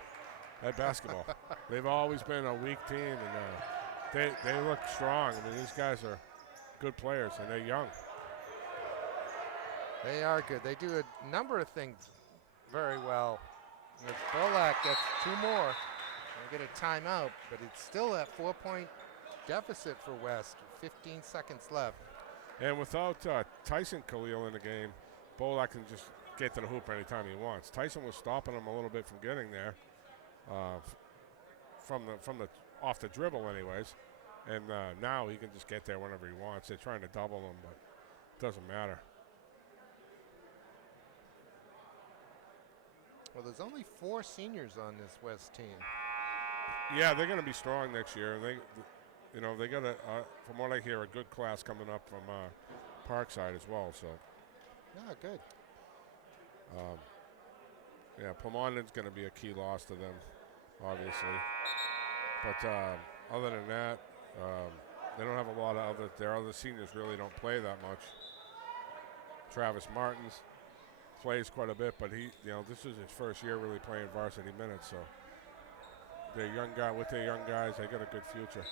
at basketball. They've always been a weak team, and they look strong. I mean, these guys are good players, and they're young. They are good. They do a number of things very well. If Bolak gets 2 more, they get a timeout, but it's still that 4-point deficit for West. 15 seconds left. And without Tyson Khalil in the game, Bolak can just get to the hoop anytime he wants. Tyson was stopping him a little bit from getting there, from the off the dribble, anyways. And now he can just get there whenever he wants. They're trying to double him, but it doesn't matter. Well, there's only 4 seniors on this West team. Yeah, they're going to be strong next year. And they got from what I hear, a good class coming up from Parkside as well. So. Yeah, good. Yeah, Plumondon's going to be a key loss to them, obviously. But other than that, they don't have a lot of their other seniors really don't play that much. Travis Martins plays quite a bit, but this is his first year really playing varsity minutes. So they're young guy with their young guys, they got a good future.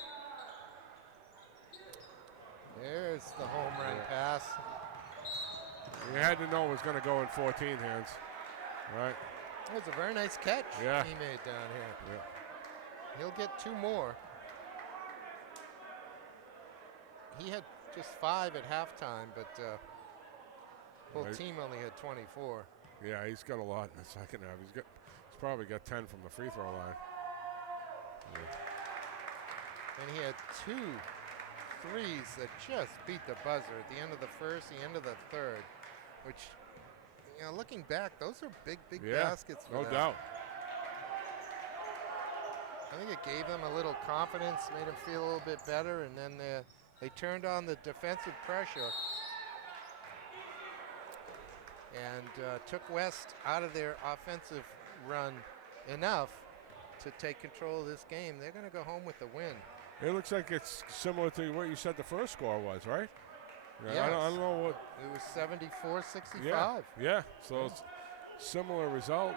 There's the home run pass. You had to know it was going to go in 14 hands, right? That was a very nice catch he made down here. Yeah. He'll get 2 more. He had just 5 at halftime, but whole team only had 24. Yeah, he's got a lot in the second half. He's probably got 10 from the free throw line. Yeah. And he had 2 threes that just beat the buzzer at the end of the first, the end of the third, which, looking back, those are big baskets for them. No doubt. I think it gave them a little confidence, made them feel a little bit better, and then they turned on the defensive pressure and took West out of their offensive run enough to take control of this game. They're going to go home with the win. It looks like it's similar to what you said the first score was, right? Yeah, I don't know what. It was 74-65. Yeah. So it's similar result.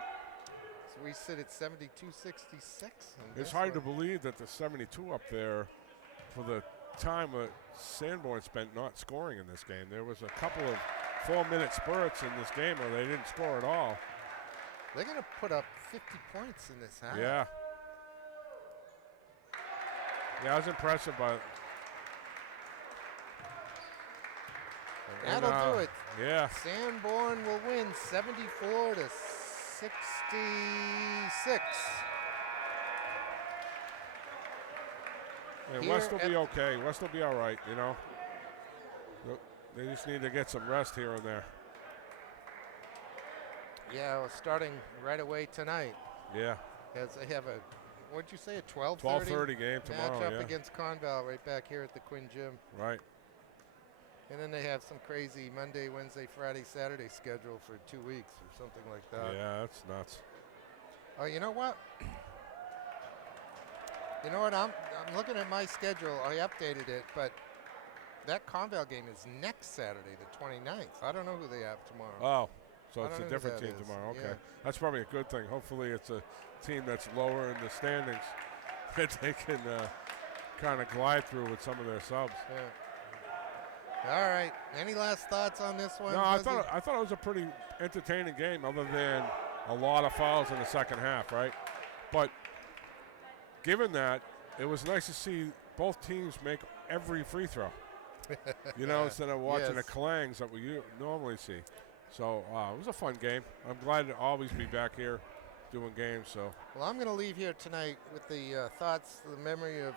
So we sit at 72-66. It's hard to believe that the 72 up there for the time that Sanborn spent not scoring in this game. There was a couple of 4-minute spurts in this game where they didn't score at all. They're going to put up 50 points in this half. Yeah. Yeah, I was impressive by it. That'll do it. Yeah. Sanborn will win 74-66. And West will be okay. West will be all right, They just need to get some rest here and there. Yeah, we're starting right away tonight. Yeah. As they have a, what'd you say, a 12:30? 12:30 game tomorrow, matchup against Conval right back here at the Quinn Gym. Right. And then they have some crazy Monday, Wednesday, Friday, Saturday schedule for 2 weeks or something like that. Yeah, that's nuts. Oh, you know what? I'm looking at my schedule. I updated it, but that Conval game is next Saturday, the 29th. I don't know who they have tomorrow. Oh, so I it's don't a know different who team that is. tomorrow. Okay. Yeah. That's probably a good thing. Hopefully it's a team that's lower in the standings that they can kind of glide through with some of their subs. Yeah. All right. Any last thoughts on this one? No, I thought it was a pretty entertaining game other than a lot of fouls in the second half, right? But given that, it was nice to see both teams make every free throw. Instead of watching the clangs that we normally see. So it was a fun game. I'm glad to always be back here doing games. So. Well, I'm going to leave here tonight with the thoughts, the memory of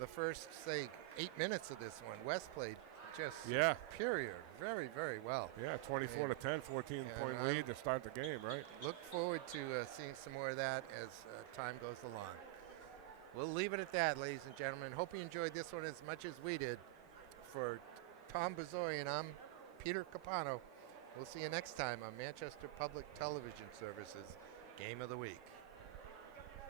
the first, say, 8 minutes of this one. West played just superior, very, very well. Yeah, 24-10, 14-point lead to start the game, right? Look forward to seeing some more of that as time goes along. We'll leave it at that, ladies and gentlemen. Hope you enjoyed this one as much as we did. For Tom Bazoyan, I'm Peter Capano. We'll see you next time on Manchester Public Television Services Game of the Week.